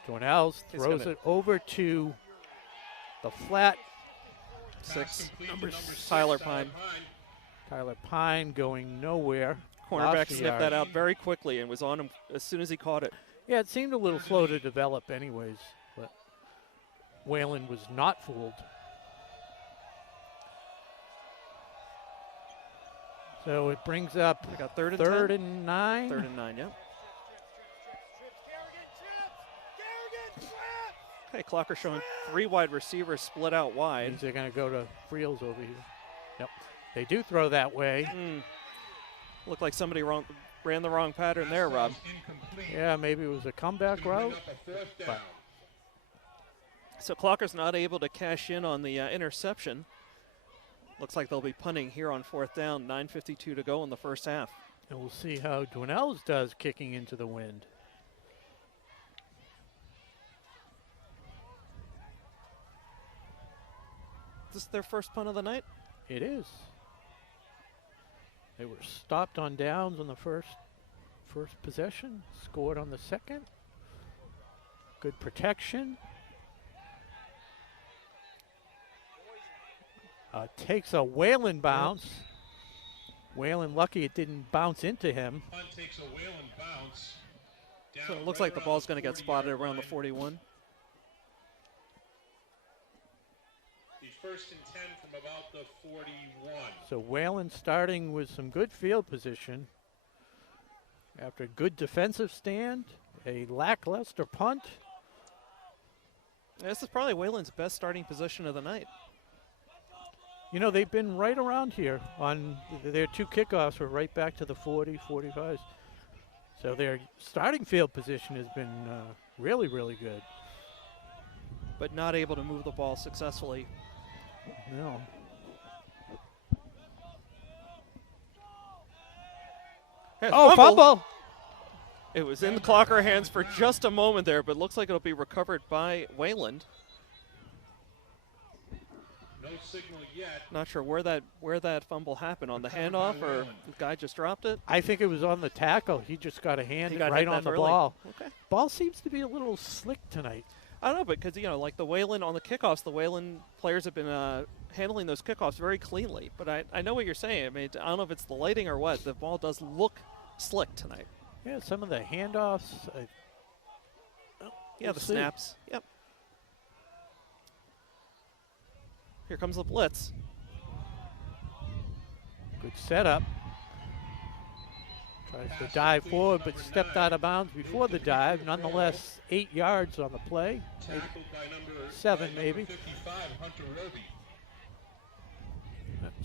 Dornells throws it over to the flat. 6. Number Tyler Pine. Tyler Pine going nowhere. Cornerback sniffed that out very quickly and was on him as soon as he caught it. Yeah, it seemed a little slow to develop anyways, but Wayland was not fooled. So it brings up We got third and 9. 3rd and 9, yeah. Okay, Clocker showing 3 wide receivers split out wide. Means they're going to go to Friels over here. Yep. They do throw that way. Looked like somebody ran the wrong pattern there, Rob. Yeah, maybe it was a comeback route. But so Clocker's not able to cash in on the interception. Looks like they'll be punting here on 4th down. 9:52 to go in the first half. and we'll see how Dwinells does kicking into the wind. Is this their first punt of the night? It is. They were stopped on downs on the first possession, scored on the second. Good protection. Takes a Wayland bounce. Wayland lucky it didn't bounce into him. Punt takes a Wayland bounce. So it looks like the ball's going to get spotted around the 41. The 1st and 10 from about the 41. So Wayland starting with some good field position. After a good defensive stand, a lackluster punt. This is probably Wayland's best starting position of the night. You know, they've been right around here on their 2 kickoffs were right back to the 40, 45s. So their starting field position has been really, really good. But not able to move the ball successfully. No. Oh, fumble! It was in the Clocker hands for just a moment there, but looks like it'll be recovered by Wayland. No signal yet. Not sure where that fumble happened, on the handoff or the guy just dropped it. I think it was on the tackle. He just got a hand got right hit on that the early. ball. Okay. Ball seems to be a little slick tonight. I don't know, because, you know, like the Wayland on the kickoffs, the Wayland players have been handling those kickoffs very cleanly. But I know what you're saying. I mean, I don't know if it's the lighting or what. The ball does look slick tonight. Yeah, some of the handoffs. Yeah, the snaps. Yep. Here comes the blitz. Good setup. Tries to dive forward, but stepped out of bounds before the dive. Nonetheless, 8 yards on the play. Tackled by number 7 maybe. 55, Hunter Roby.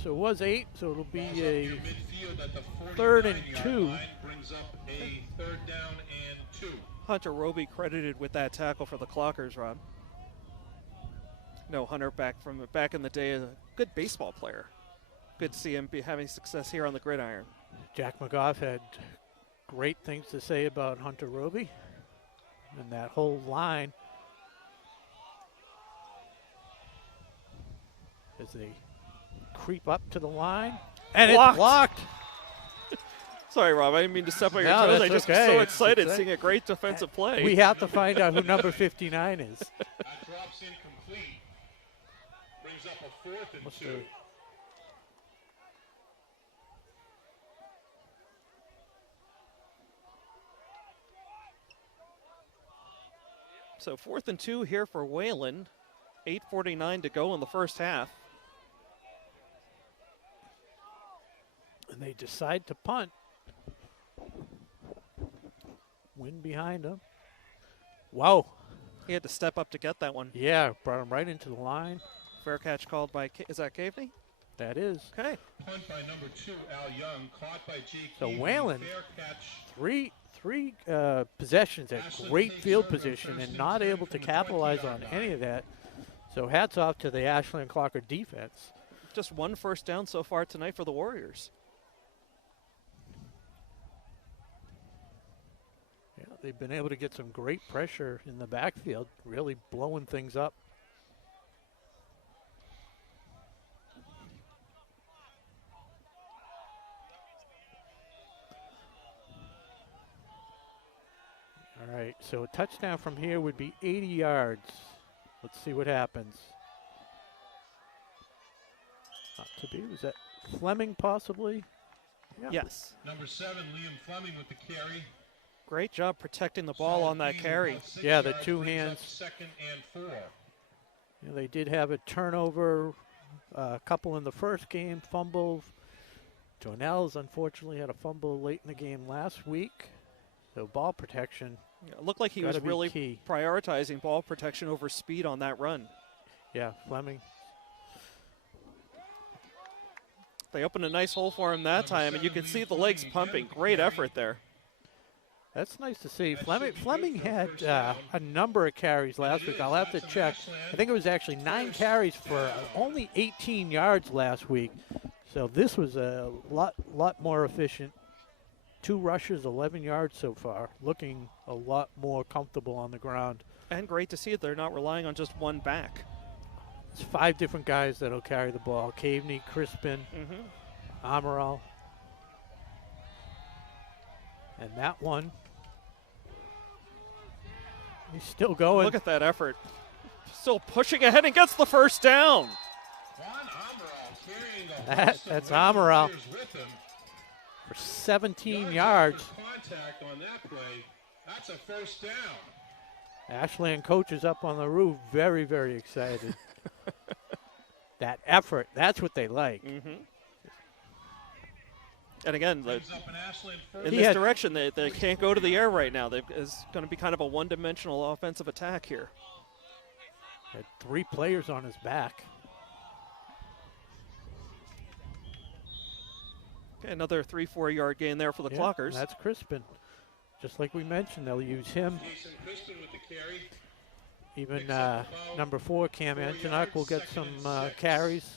So it was 8, so it'll be Ball's up a near midfield at the 3rd and 49-yard 2. line, brings up a 3rd down and 2. Hunter Roby credited with that tackle for the Clockers, Rob. No, Hunter back in the day, a good baseball player. Good to see him having success here on the gridiron. Jack McGough had great things to say about Hunter Roby and that whole line as they creep up to the line. And Blocked. it's blocked. Sorry, Rob, I didn't mean to step on your No, toes. that's I just okay. was so It's excited okay. seeing a great defensive play. We have to find out who number 59 is. That drops incomplete. Brings up a 4th and What's 2. the- So 4th and 2 here for Wayland. 8:49 to go in the first half. And they decide to punt. Wind behind them. Wow. He had to step up to get that one. Yeah, brought him right into the line. Fair catch called by, is that Caveney? That is. Okay. Punt by number 2, Al Young, caught by Jake. So Keating. Wayland, Fair catch. three possessions at great field position and not able to capitalize on any of that. So hats off to the Ashland Clocker defense. Just one first down so far tonight for the Warriors. Yeah, they've been able to get some great pressure in the backfield, really blowing things up. All right, so a touchdown from here would be 80 yards. Let's see what happens. Not to be. Was that Fleming possibly? Yeah. Yes. Number 7, Liam Fleming with the carry. Great job protecting the ball on that carry. Yeah, the two hands. 2nd and 4. Yeah, they did have a turnover, a couple in the first game, fumbles. Jonells unfortunately had a fumble late in the game last week. So ball protection. It looked like he was Gotta be really key. prioritizing ball protection over speed on that run. Yeah, Fleming. They opened a nice hole for him that time, and you can see the legs pumping. Great effort there. That's nice to see. Fleming had a number of carries last week. I'll have to check. I think it was actually 9 carries for only 18 yards last week. So this was a lot more efficient. 2 rushes, 11 yards so far. Looking a lot more comfortable on the ground. And great to see that they're not relying on just one back. It's 5 different guys that'll carry the ball. Caveney, Crispin, Amaral. And that one, he's still going. Look at that effort. Still pushing ahead and gets the first down. Juan Amaral carrying a host of That's Wayland Amaral players with him. for 17 Yards yards. after contact on that play. That's a first down. Ashland coaches up on the roof, very, very excited. That effort, that's what they like. And again, Brings up an Ashland first. in He this had- direction, they can't go to the air right now. It's going to be kind of a one-dimensional offensive attack here. Had 3 players on his back. Okay, another 3-4 yard gain there for the Yeah, Clockers. That's Crispin. Just like we mentioned, they'll use him. Jason Crispin with the carry. Even Picks up about number 4, Cam 4 Antonuck, will yards, get 2nd some and 6. carries.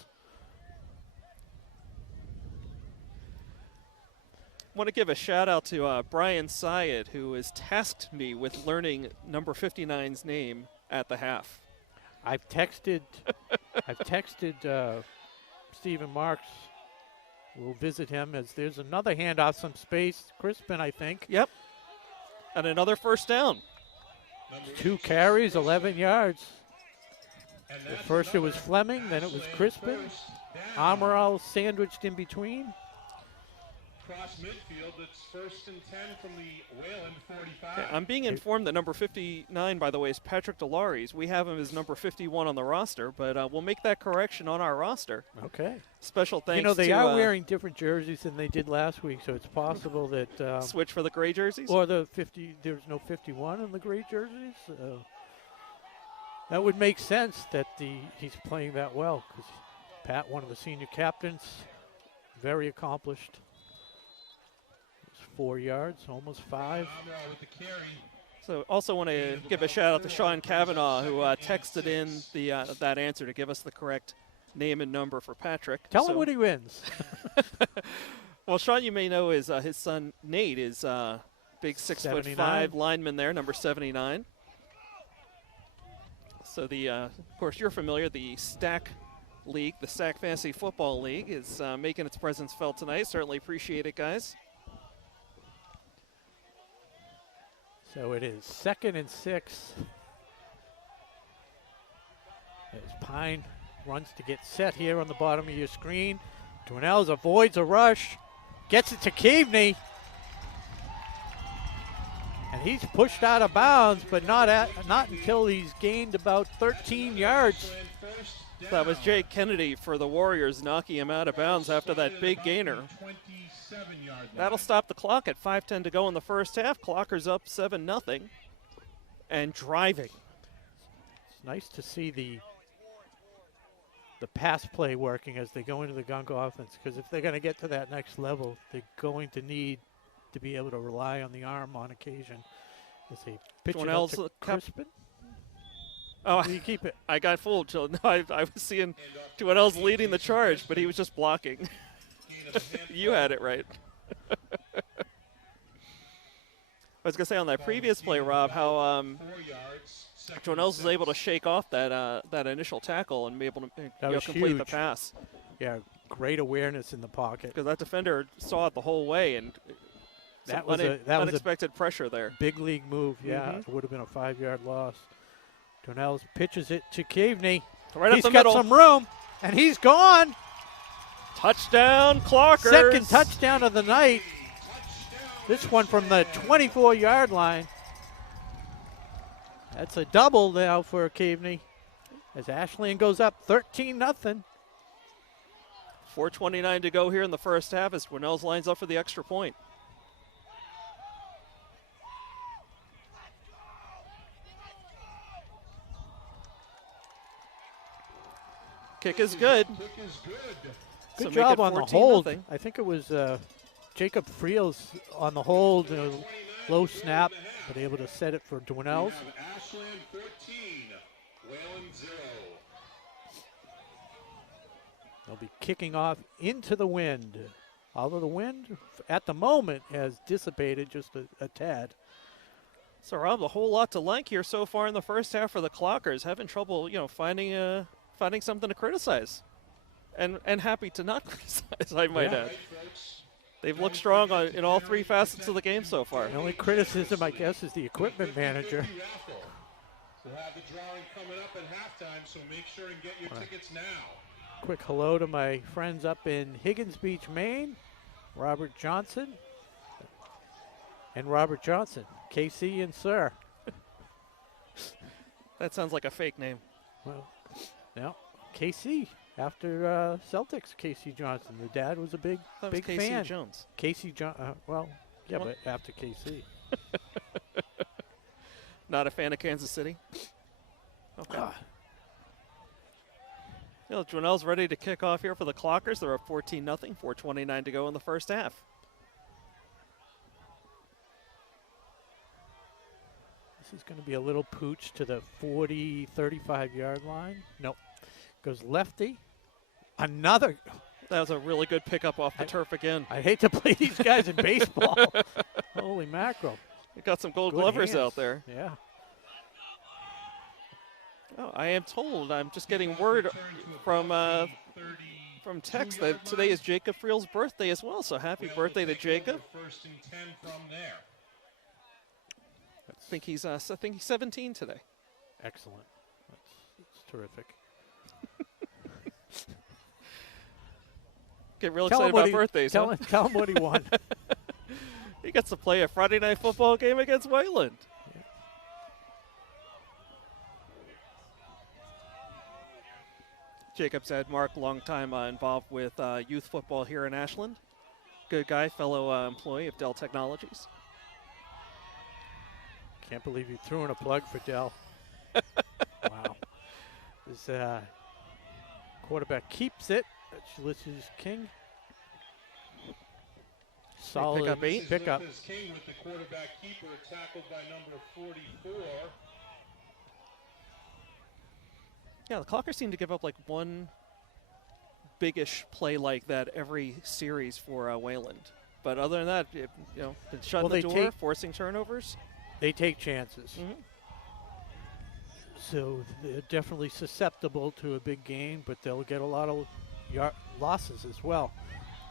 Want to give a shout out to Brian Syed, who has tasked me with learning number 59's name at the half. I've texted Stephen Marks. We'll visit him as there's another handoff, some space. Crispin, I think. Yep. And another first down. Number 2 carries, 11 yards. And At that's first it was another Fleming, then it was Ashland Crispin. first down. Amaral sandwiched in between. Cross midfield. It's 1st and 10 from the Wayland 45. Okay, I'm being informed that number 59, by the way, is Patrick Delaries. We have him as number 51 on the roster, but we'll make that correction on our roster. Okay. Special thanks You know, they to are wearing different jerseys than they did last week, so it's possible that switch for the gray jerseys. or the 50, there's no 51 in the gray jerseys. That would make sense that he's playing that well, because Pat, one of the senior captains, very accomplished. It's 4 yards, almost 5. Amaral with the carry. So also want to give a shout out to Sean Kavanaugh, who texted in that answer to give us the correct name and number for Patrick. Tell So- him what he wins. Well, Sean, you may know his son Nate is big 6'5" 79. lineman there, number 79. So of course, you're familiar. The Stack League, the Stack Fantasy Football League, is making its presence felt tonight. Certainly appreciate it, guys. So it is 2nd and 6. There's Pine runs to get set here on the bottom of your screen. Dwinells avoids a rush, gets it to Keavney. And he's pushed out of bounds, but not until he's gained about 13 yards. That was Jake Kennedy for the Warriors knocking him out of bounds after that big gainer. That'll stop the clock at 5:10 to go in the first half. Clockers up 7-0 and driving. It's nice to see the pass play working as they go into the Gunk offense, because if they're going to get to that next level, they're going to need to be able to rely on the arm on occasion. As they pitch it up to Crispin. Oh, you keep it. I got fooled. No, I was seeing Dwinell's leading the charge, but he was just blocking. You had it right. I was going to say on that previous play, Rob, how Dwinell's was able to shake off that initial tackle and be able to complete the pass. Yeah, great awareness in the pocket. Because that defender saw it the whole way, and that was unexpected pressure there. Big league move, yeah. It would have been a 5-yard loss. Dwinells pitches it to Keavney. Right he's up the got middle. some room, and he's gone. Touchdown, Clockers. Second touchdown of the night. This one from the 24-yard line. That's a double now for Keavney as Ashland goes up 13-0. 4:29 to go here in the first half as Dwinells lines up for the extra point. Kick is good. Good job on the hold. I think it was Jacob Friels on the hold, low snap, but able to set it for Dwinells. Ashland 14, Wayland 0. They'll be kicking off into the wind. Although the wind at the moment has dissipated just a tad. So Rob, a whole lot to like here so far in the first half for the Clockers. Having trouble, finding something to criticize, and happy to not criticize, I might add. They've looked strong in all three facets of the game so far. The only criticism, I guess, is the equipment manager. We'll have the drawing coming up at halftime, so make sure and get your tickets now. Quick hello to my friends up in Higgins Beach, Maine, Robert Johnson. And Robert Johnson, KC and Sir. That sounds like a fake name. Well, yeah, KC after Celtics. KC Johnson. The dad was a big KC fan. Jones. KC well, yeah, but after KC. Not a fan of Kansas City. Okay. Dwinell's ready to kick off here for the Clockers. They're up 14-0. 4:29 to go in the first half. This is going to be a little pooch to the 40, 35-yard line. Nope. Goes lefty. Another. That was a really good pickup off the turf again. I hate to play these guys in baseball. Holy mackerel. You got some gold Good glovers hands. out there. Yeah. Oh, I am told, I'm just getting word from text that today is Jacob Friel's birthday as well. So happy birthday to Jacob. First and 10 from there. I think he's 17 today. Excellent. That's terrific. Get real excited about birthdays. Tell him what he won. He gets to play a Friday night football game against Wayland. Yeah. Jacob's had Mark, long time involved with youth football here in Ashland. Good guy, fellow employee of Dell Technologies. Can't believe you threw in a plug for Dell. Wow. This quarterback keeps it. That's Ulysses King. Solid Pick up 8. pickup. Lucas King with the quarterback keeper, tackled by number 44. Yeah, the Clockers seem to give up like one biggish play like that every series for Wayland. But other than that, been shutting the door, forcing turnovers. They take chances. Mm-hmm. So they're definitely susceptible to a big gain, but they'll get a lot of losses as well.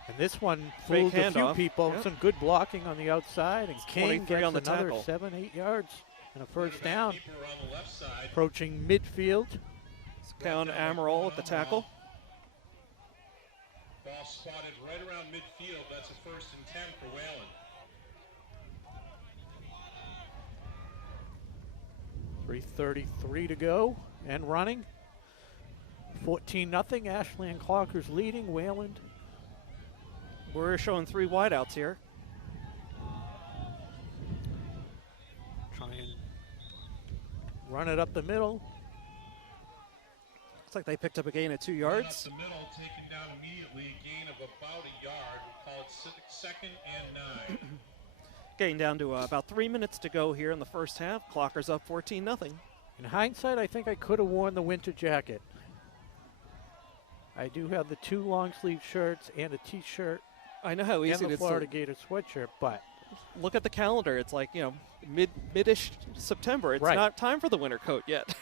And this one fooled a few people. Yep. Some good blocking on the outside, and King gets on the another tackle. 7-8 yards and a first down. Keeper on the left side. Approaching midfield. Count Amaral with the tackle. Ball spotted right around midfield. That's a 1st and 10 for Wayland. 3:33 to go and running. 14-0. Ashland Clockers leading. Wayland. We're showing 3 wideouts here. Try and run it up the middle. Looks like they picked up a gain of 2 Up yards. the middle, taken down immediately. Gain of about a yard. We'll call it 2nd and 9. Getting down to about 3 minutes to go here in the first half. Clockers up 14-0. In hindsight, I think I could have worn the winter jacket. I do have the 2 long sleeve shirts and a t-shirt I know how and easy it the is Florida to Gator sweatshirt, but look at the calendar. It's like, mid-ish September. It's Right. not time for the winter coat yet.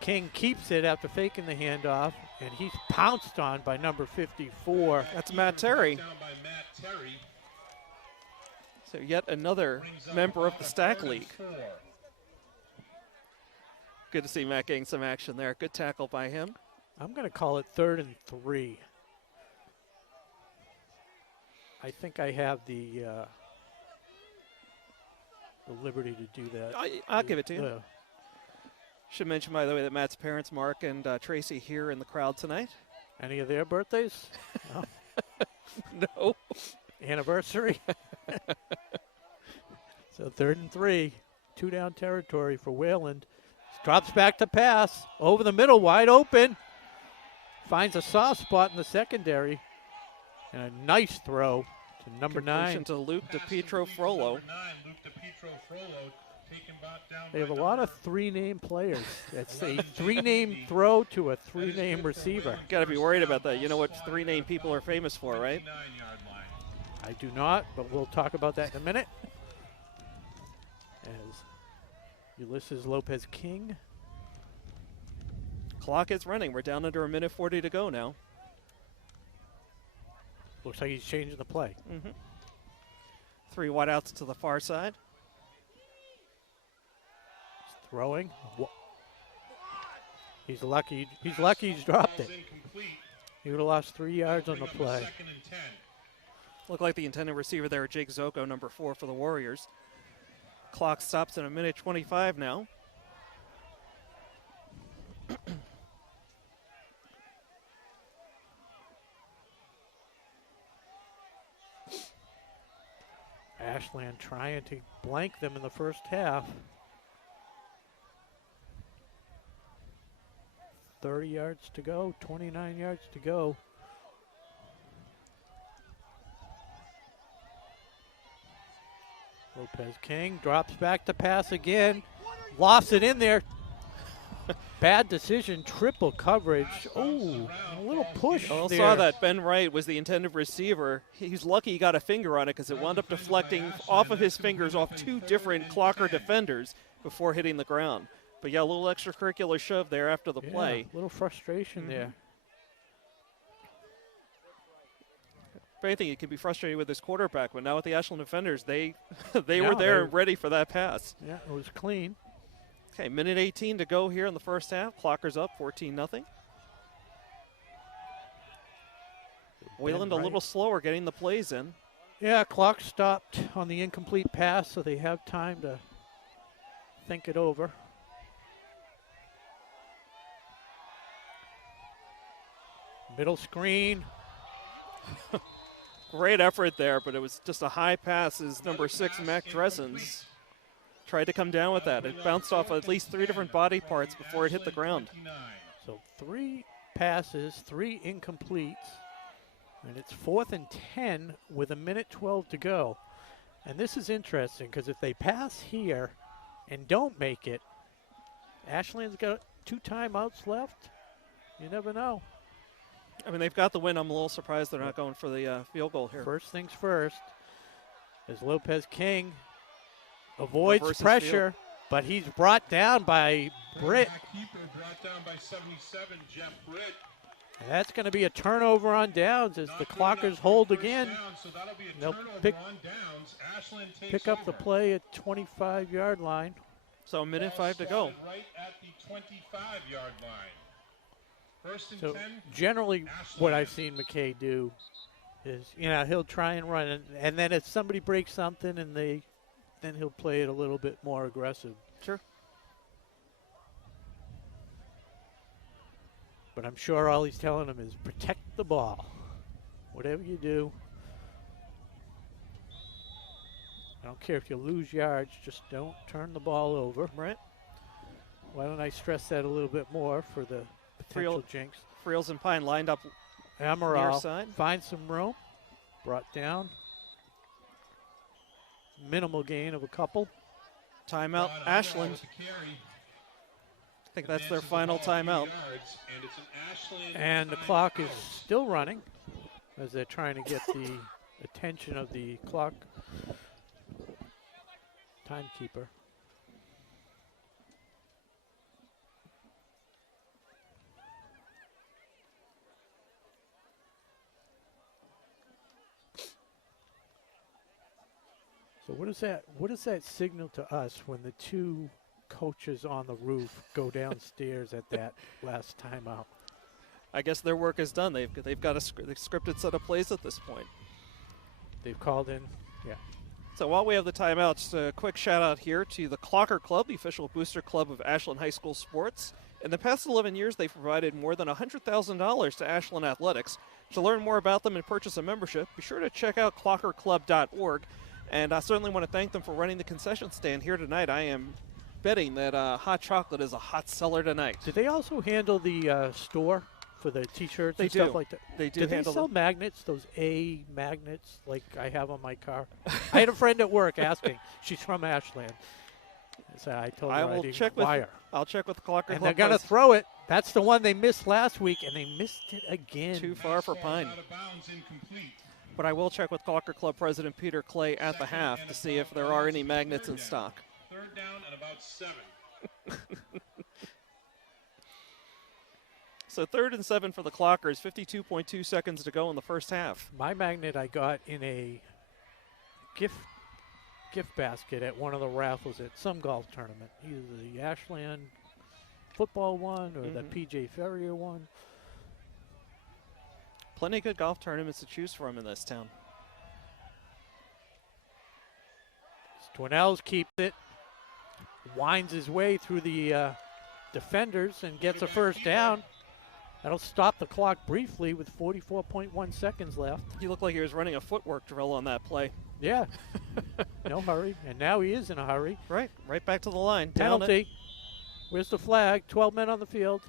King keeps it after faking the handoff, and he's pounced on by number 54. That's Matt Terry. Down by Matt Terry. So yet another Brings up member of about the a Stack 3rd and League. 4. Good to see Matt getting some action there. Good tackle by him. I'm going to call it 3rd and 3. I think I have the liberty to do that. I'll give it to you. Yeah. Should mention, by the way, that Matt's parents, Mark and Tracy, here in the crowd tonight. Any of their birthdays? No. No. Anniversary? So 3rd and 3. 2 down territory for Wayland. Drops back to pass. Over the middle, wide open. Finds a soft spot in the secondary. And a nice throw to number 9. Completion to Luke DePietro Frollo. Number 9, Luke DePietro Frollo, taken down They have a by lot number of 3-name players. It's a 11 3-name JPD. throw to a That is 3-name good for receiver. Wayland. Got to be First worried down, about that. ball You know what spotted 3-name people are famous for, right? 59-yard line. I do not, but we'll talk about that in a minute. As Ulysses Lopez King. Clock is running. We're down under 1:40 to go now. Looks like he's changing the play. 3 wideouts to the far side. He's throwing. He's lucky. He's lucky he's dropped it. Ball's incomplete. He would have lost 3 yards on the Bring up a play. 2nd and 10. Looked like the intended receiver there, Jake Zoko, number 4 for the Warriors. Clock stops in 1:25 now. Ashland trying to blank them in the first half. 30 yards to go, 29 yards to go. Lopez King drops back to pass again. Lofts it in there. Bad decision, triple coverage. Oh, a little push Oh, there. saw that. Ben Wright was the intended receiver. He's lucky he got a finger on it because it wound up deflecting off of his fingers off 2 different Clocker defenders before hitting the ground. But yeah, a little extracurricular shove there after the play. A little frustration there. If anything, you can be frustrated with this quarterback, but now with the Ashland defenders, they Yeah, were there they- and ready for that pass. Yeah, it was clean. Okay, 1:18 to go here in the first half. Clockers up 14-0. Wayland a Wright. little slower getting the plays in. Yeah, clock stopped on the incomplete pass, so they have time to think it over. Middle screen. Great effort there, but it was just a high pass as number 6, Mac Dressens, tried to come down with that. It bounced off at least 3 different body parts before it hit the ground. So 3 passes, 3 incompletes, and it's 4th and 10 with 1:12 to go. And this is interesting because if they pass here and don't make it, Ashland's got 2 timeouts left. You never know. I mean, they've got the win. I'm a little surprised they're not going for the field goal here. First things first, as Lopez King avoids Reverses pressure, but he's brought down by Britt. Keeper brought down by 77, Jeff Britt. And that's going to be a turnover on downs as the Clockers hold again. So that'll be a They'll turnover pick- on downs. Ashland takes Pick up the over. play at 25-yard line. So a minute Ball 5 to go. spotted right at the 25-yard line. First and So 10. generally what Ashland. I've seen McKay do is, he'll try and run, and then if somebody breaks something then he'll play it a little bit more aggressive. Sure. But I'm sure all he's telling them is protect the ball. Whatever you do. I don't care if you lose yards, just don't turn the ball over. Right. Why don't I stress that a little bit more for the potential jinx? Friels and Pine lined up. Amaral side. finds some room. Brought down. Minimal gain of a couple. Timeout, Rod Amaral Ashland. with the carry. I think that's their Advances the final ball a few timeout. yards, and it's an Ashland And the timeout. clock is still running as they're trying to get the attention of the clock timekeeper. So what does that signal to us when the two coaches on the roof go downstairs at that last timeout? I guess their work is done. They've got a scripted set of plays at this point. They've called in, yeah. So while we have the timeouts, a quick shout out here to the Clocker Club, the official booster club of Ashland High School sports. In the past 11 years, they've provided more than $100,000 to Ashland athletics. To learn more about them and purchase a membership, be sure to check out clockerclub.org. And I certainly want to thank them for running the concession stand here tonight. I am betting that hot chocolate is a hot seller tonight. Do they also handle the store for the T-shirts They and do. stuff like that? They do Do they handle sell them. magnets, those A magnets like I have on my car? I had a friend at work asking. She's from Ashland. So I told her I I will didn't check with. wire. I'll check with the Clocker And Club. they're going to pres- throw it. That's the one they missed last week, and they missed it again. Too far for Fastball's Pine. out of bounds, incomplete. But I will check with Clocker Club President Peter Clay at the half to see if there are any magnets in stock. Third down and about 7. So 3rd and 7 for the Clockers, 52.2 seconds to go in the first half. My magnet I got in a gift basket at one of the raffles at some golf tournament, either the Ashland football one or the PJ Ferrier one. Plenty of good golf tournaments to choose from in this town. Dwinells keeps it, winds his way through the defenders and gets a first down. That'll stop the clock briefly with 44.1 seconds left. He looked like he was running a footwork drill on that play. Yeah, no hurry. And now he is in a hurry. Right back to the line. Down it. Penalty. Where's the flag? 12 men on the field.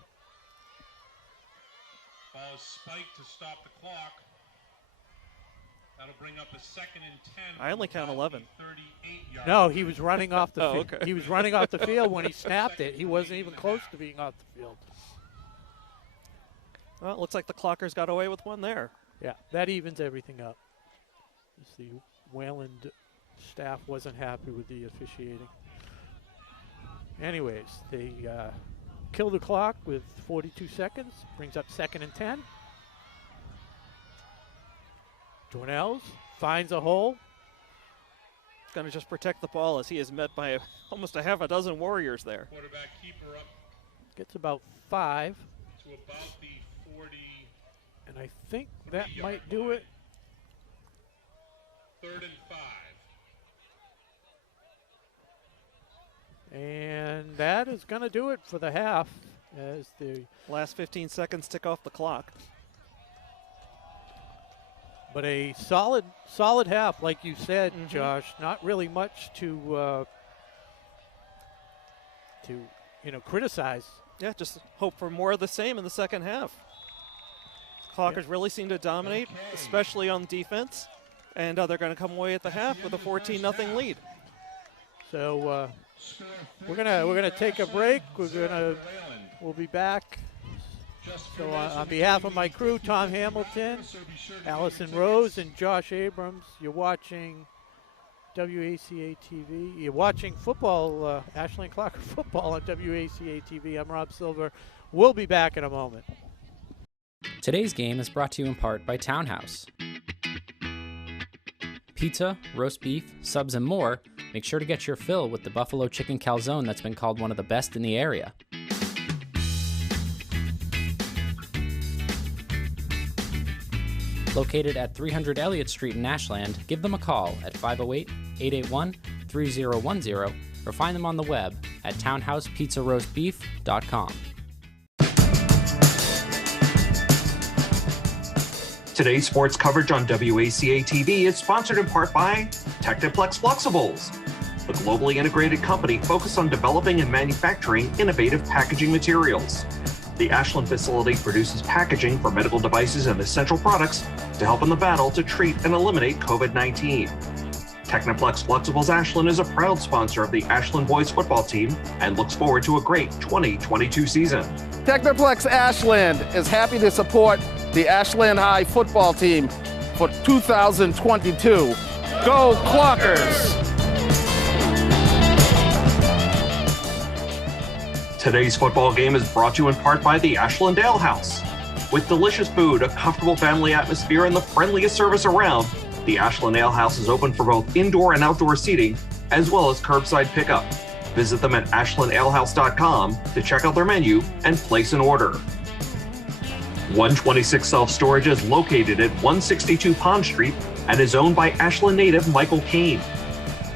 Ball is spiked to stop the clock. That'll bring up a 2nd and 10. I only count 11. 38-yard No, he was running off the Oh, field. okay. He was running off the field when he snapped it. He wasn't even close to being off the field. Well, it looks like the Clockers got away with one there. Yeah, that evens everything up. Just the Wayland staff wasn't happy with the officiating. Anyways, they kill the clock with 42 seconds. Brings up 2nd and 10. Dwinells finds a hole. Going to just protect the ball as he is met by almost a half a dozen Warriors there. Quarterback keeper up Gets about 5. to about the 40. And I think that might do it. 3rd and 5. And that is going to do it for the half as the Last 15 seconds tick off the clock. but a solid half, like you said, Josh. Not really much to criticize. Yeah, just hope for more of the same in the second half. Clockers really seem to dominate, especially on defense, and they're going to come away at the half with a 14-0 lead. So we're gonna take a break. We'll be back. So on behalf of my crew, Tom Hamilton, Allison Rose, and Josh Abrams, you're watching WACA-TV. You're watching football, Ashland Clocker football on WACA-TV. I'm Rob Silver. We'll be back in a moment. Today's game is brought to you in part by Townhouse. Pizza, roast beef, subs, and more. Make sure to get your fill with the buffalo chicken calzone that's been called one of the best in the area. Located at 300 Elliott Street in Ashland, give them a call at 508-881-3010 or find them on the web at townhousepizzaroastbeef.com. Today's sports coverage on WACA-TV is sponsored in part by Techniplex Flexibles, the globally integrated company focused on developing and manufacturing innovative packaging materials. The Ashland facility produces packaging for medical devices and essential products to help in the battle to treat and eliminate COVID-19. Techniplex Flexibles Ashland is a proud sponsor of the Ashland boys football team and looks forward to a great 2022 season. Techniplex Ashland is happy to support the Ashland High football team for 2022. Go Clockers! Today's football game is brought to you in part by the Ashland Ale House. With delicious food, a comfortable family atmosphere, and the friendliest service around, the Ashland Ale House is open for both indoor and outdoor seating, as well as curbside pickup. Visit them at ashlandalehouse.com to check out their menu and place an order. 126 Self-Storage is located at 162 Pond Street and is owned by Ashland native Michael Kane.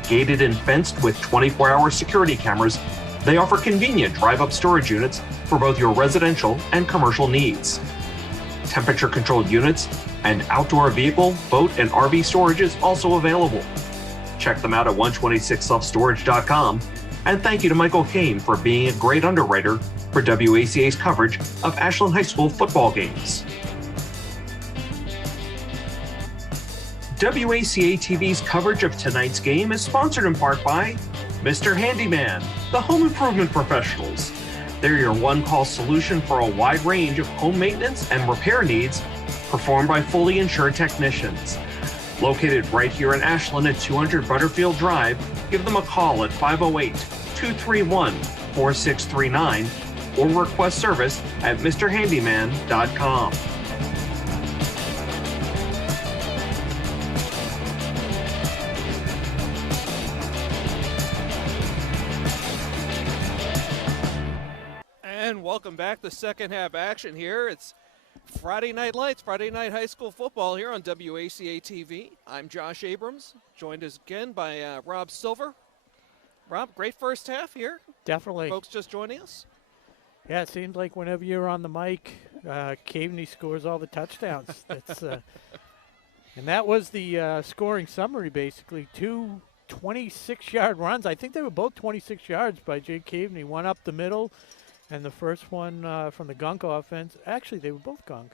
Gated and fenced with 24-hour security cameras, they offer convenient drive-up storage units for both your residential and commercial needs. Temperature-controlled units and outdoor vehicle, boat, and RV storage is also available. Check them out at 126selfstorage.com, and thank you to Michael Kane for being a great underwriter for WACA's coverage of Ashland High School football games. WACA-TV's coverage of tonight's game is sponsored in part by Mr. Handyman, the home improvement professionals. They're your one-call solution for a wide range of home maintenance and repair needs performed by fully insured technicians. Located right here in Ashland at 200 Butterfield Drive, give them a call at 508-231-4639 or request service at mrhandyman.com. And welcome back to second half action here. It's Friday Night Lights, Friday Night High School Football here on WACA-TV. I'm Josh Abrams, joined again by Rob Silver. Rob, great first half here. Definitely. Folks just joining us. Yeah, it seems like whenever you're on the mic, Caveney scores all the touchdowns. That's, and that was the scoring summary, basically. Two 26-yard runs. I think they were both 26 yards by Jake Caveney. One up the middle, and the first one from the Gunk offense. Actually, they were both Gunk.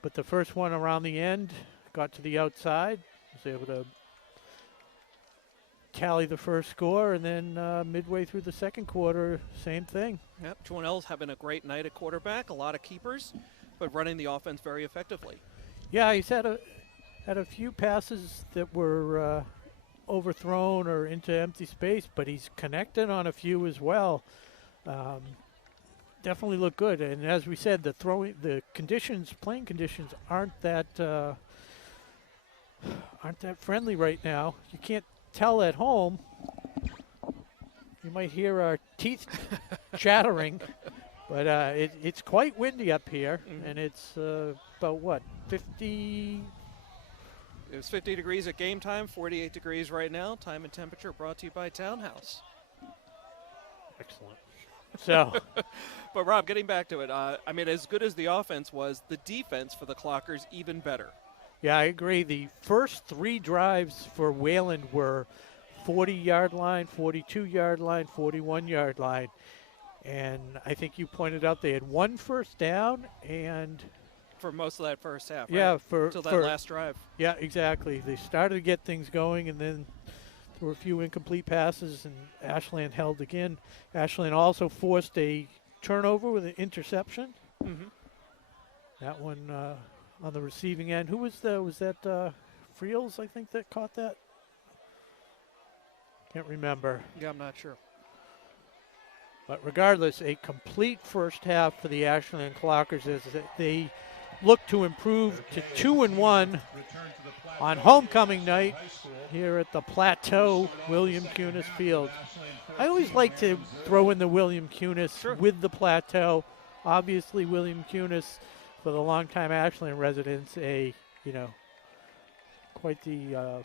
But the first one around the end got to the outside. Was able to tally the first score, and then midway through the second quarter, same thing. Yep, Chouinell's having a great night at quarterback, a lot of keepers, but running the offense very effectively. Yeah, he's had a few passes that were overthrown or into empty space, but he's connected on a few as well. Definitely look good, and as we said, the playing conditions aren't that friendly right now. You can't tell at home. You might hear our teeth chattering, but it's quite windy up here, and it's about what, 50? It was 50 degrees at game time, 48 degrees right now. Time and temperature brought to you by Townhouse. Excellent. So, but Rob, getting back to it, I mean, as good as the offense was, the defense for the Clockers even better. Yeah, I agree. The first three drives for Wayland were 40-yard line, 42-yard line, 41-yard line. And I think you pointed out they had one first down and for most of that first half. Yeah, right? Until that last drive. Yeah, exactly. They started to get things going, and then there were a few incomplete passes, and Ashland held again. Ashland also forced a turnover with an interception. Mm-hmm. That one on the receiving end. Who was that Friels, I think, that caught that? Can't remember. Yeah, I'm not sure. But regardless, a complete first half for the Ashland Clockers as they look to improve to 2-1 on homecoming night here at the Plateau William Cunis Field. I always like to throw in the William Cunis with the Plateau. Obviously, William Cunis, for the longtime Ashland residents, quite the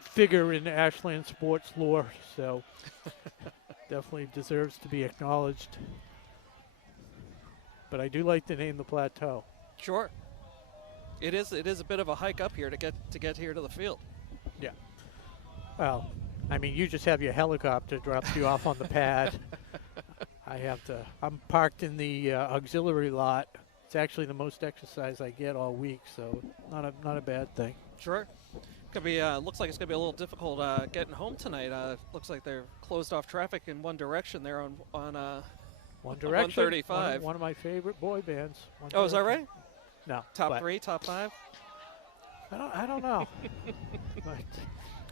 figure in Ashland sports lore, so definitely deserves to be acknowledged. But I do like to name the Plateau. Sure. It is a bit of a hike up here to get here to the field. Yeah. Well, I mean, you just have your helicopter drops you off on the pad. I'm parked in the auxiliary lot. It's actually the most exercise I get all week, so not a bad thing. Sure. Could be. Looks like it's gonna be a little difficult getting home tonight. Looks like they're closed off traffic in one direction there on One Direction. 135. One of my favorite boy bands. Oh, is that right? No. Top 3, top 5. I don't know.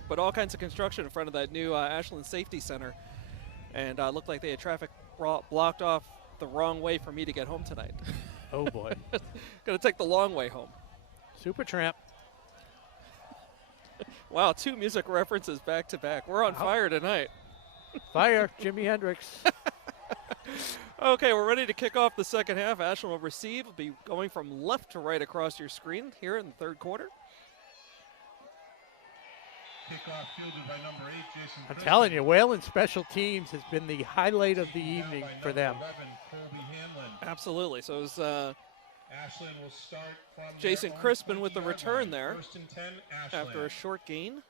But all kinds of construction in front of that new Ashland Safety Center, and looked like they had traffic blocked off the wrong way for me to get home tonight. Oh boy. Gonna take the long way home. Supertramp. Wow, 2 music references back to back. We're on fire tonight. Fire, Jimi Hendrix. Okay, we're ready to kick off the second half. Ashland will receive. Will be going from left to right across your screen here in the third quarter. Kickoff fielded by number 8, Jason. I'm telling you, Wayland Special Teams has been the highlight of the evening for them. 11, Colby Hanlon. Absolutely. So it was Ashland will start from Jason their own Crispin with the 20-yard return line. there. First and 10, Ashland. After a short gain.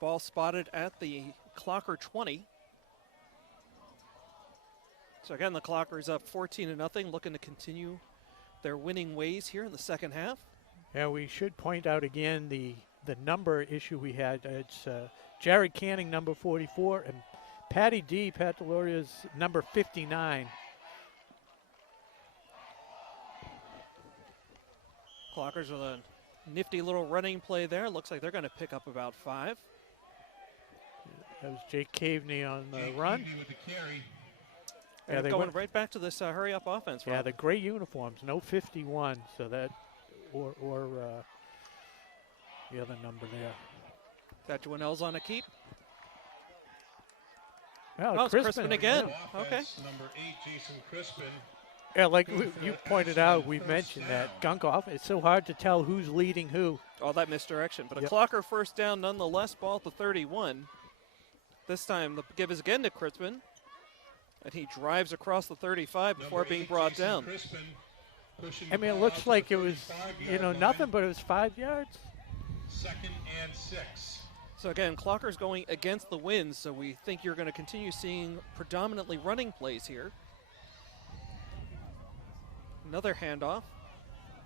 Ball spotted at the Clocker 20. So again, the Clockers up 14-0, looking to continue their winning ways here in the second half. Yeah, we should point out again the number issue we had. It's Jared Canning, number 44, and Pat Deloria's number 59. Clockers with a nifty little running play there. Looks like they're going to pick up about 5. That was Jake Caveney on the Jake run. Keavy with the carry. Yeah, they going went right back to this hurry-up offense. Yeah, Rob. the gray uniforms, no 51, so that, or the other number there. Got Dwinell's on a keep. Well, Oh, it's Crispin again. Offense, Okay. Number 8, Jason Crispin. Yeah, like you pointed out, we mentioned that Gunkoff. It's so hard to tell who's leading who. All that misdirection. But a Yep. Clocker first down nonetheless, ball at the 31. This time the give is again to Crispin. And he drives across the 35 before Number being 8, brought Jason down. Crispin, pushing I mean, the it ball out looks to like the it was, 35-yard line. nothing, but it was 5 yards. Second and 6. So again, Clocker's going against the wind, so we think you're going to continue seeing predominantly running plays here. Another handoff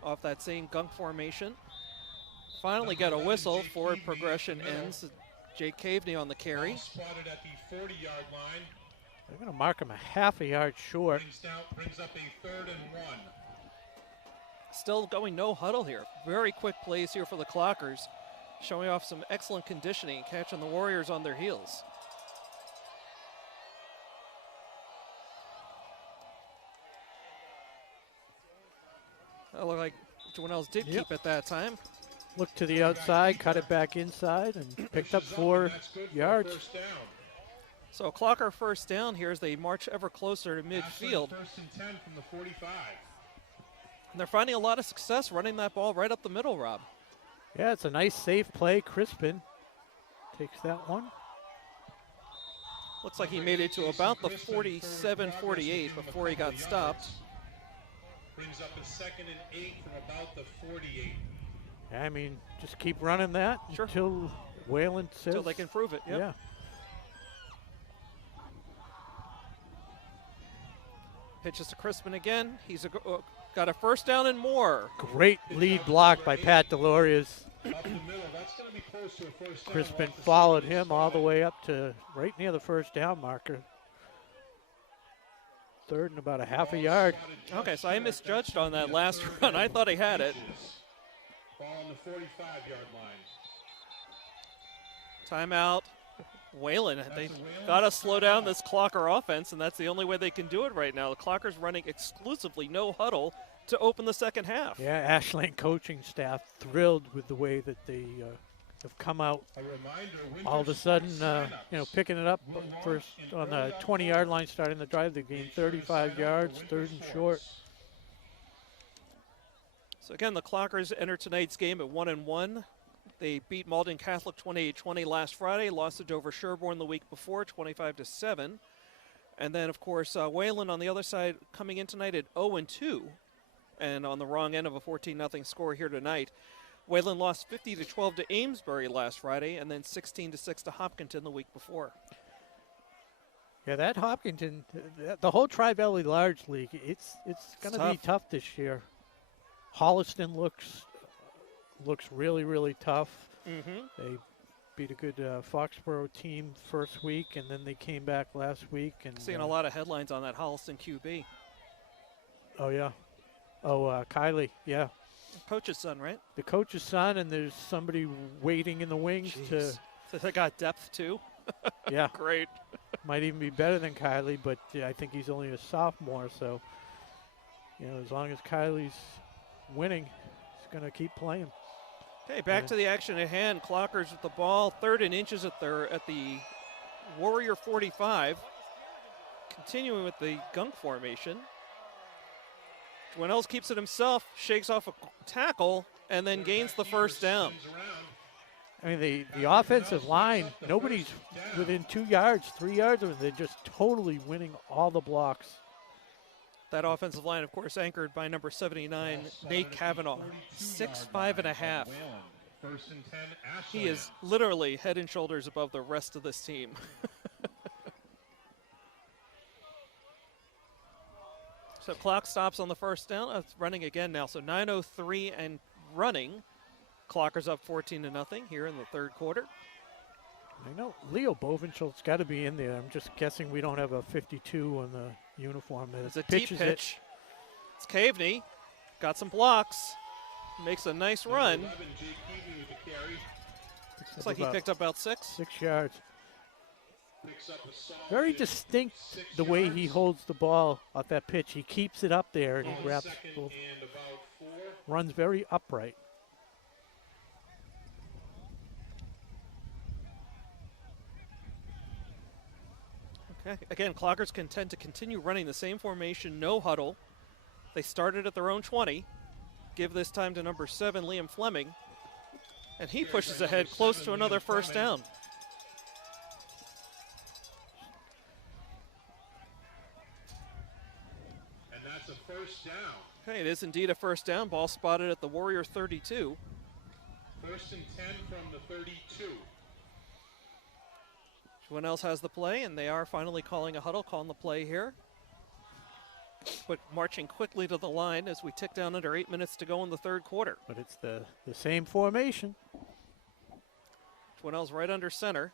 off that same gunk formation. Finally got a whistle. Forward progression ends. Jake Caveney on the carry. Ball spotted at the 40-yard line. They're going to mark him a half a yard short. Brings up a 3rd and 1. Still going no huddle here. Very quick plays here for the Clockers, showing off some excellent conditioning, catching the Warriors on their heels. That looked like Dwinell's did Yep. keep it that time. Looked to the outside, cut it back inside, and picked up 4 That's good for a yards. first down. So Clocker first down here as they march ever closer to midfield. Ashland first and 10 from the 45. And they're finding a lot of success running that ball right up the middle, Rob. Yeah, it's a nice, safe play. Crispin takes that one. Looks like he made it to about the 47, 48 before he got stopped. Brings up a 2nd and 8 from about the 48. I mean, just keep running that Sure. until Wayland says. Until they can prove it. Yep. Yeah. Pitches to Crispin again. He's got a first down and more. Great lead block by Pat Delorias. Up the middle, that's going to be close to a first down. Crispin off the followed safety him all the spot. way up to right near the first down marker. 3rd and about a half a yard. Okay, so I misjudged on that last run. I thought he had it. Ball on the 45-yard line. Timeout. Wayland, they've got to slow down this Clocker offense, and that's the only way they can do it right now. The Clocker's running exclusively no huddle to open the second half. Yeah, Ashland coaching staff thrilled with the way that they have come out. All of a sudden, picking it up first on the 20-yard line, starting the drive. They gained 35 yards, third and short. So again, the Clockers enter tonight's game at 1-1. They beat Malden Catholic 28-20 last Friday, lost to Dover Sherborne the week before, 25-7. And then, of course, Wayland on the other side coming in tonight at 0-2, and on the wrong end of a 14-0 score here tonight. Wayland lost 50-12 to Amesbury last Friday, and then 16-6 to Hopkinton the week before. Yeah, that Hopkinton, the whole Tri-Valley Large League, it's going to be tough this year. Holliston looks really, really tough. They beat a good Foxborough team first week, and then they came back last week. And seeing a lot of headlines on that Holliston QB. Oh, yeah. Oh, Kylie, yeah. Coach's son, right? The coach's son, and there's somebody waiting in the wings to. So they got depth too. Yeah. Great. Might even be better than Kylie, but I think he's only a sophomore, so as long as Kylie's winning, he's going to keep playing. Okay, back to the action at hand. Clockers with the ball, 3rd and inches at the Warrior 45. Continuing with the gunk formation. Dwinells keeps it himself, shakes off a tackle, and then gains the first down. I mean, the offensive line, nobody's within 2 yards, 3 yards of it. They're just totally winning all the blocks. That offensive line, of course, anchored by number 79, Nate Kavanaugh, 6'5½". He is literally head and shoulders above the rest of this team. So clock stops on the first down. It's running again now. So 9:03 and running. Clockers up 14-0 here in the third quarter. I know Leo Bovenschult's got to be in there. I'm just guessing we don't have a 52 on the uniform. It's a deep pitch. It's Caveney. Got some blocks. Makes a nice run. Looks like he picked up about 6. 6 yards. Very distinct the way he holds the ball off that pitch. He keeps it up there and he wraps both. Runs very upright. Okay. Again, Clockers can tend to continue running the same formation, no huddle. They started at their own 20. Give this time to number 7, Liam Fleming. And he pushes ahead close to another first down. And that's a first down. Okay, it is indeed a first down. Ball spotted at the Warrior 32. 1st and 10 from the 32. Dwinells has the play, and they are finally calling a huddle, calling the play here. But marching quickly to the line as we tick down under 8 minutes to go in the third quarter. But it's the same formation. Dwinells right under center.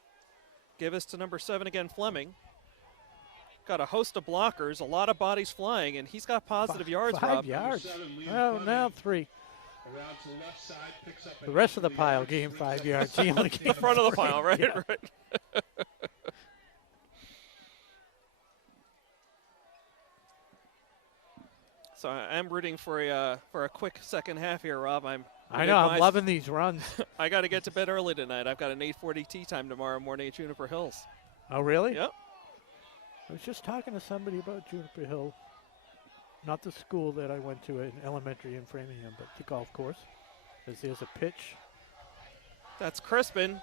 Give us to number 7 again, Fleming. Got a host of blockers, a lot of bodies flying, and he's got positive yards, Rob. 5 yards. Oh, now 3. Around to the left side, picks up The rest of the pile gained 5 yards. He only The front of the pile, right? Yeah. Right. So I'm rooting for a quick second half here, Rob. I know, I'm loving these runs. I got to get to bed early tonight. I've got an 8:40 tea time tomorrow morning at Juniper Hills. Oh, really? Yep. I was just talking to somebody about Juniper Hill. Not the school that I went to in elementary in Framingham, but the golf course. As there's a pitch. That's Crispin.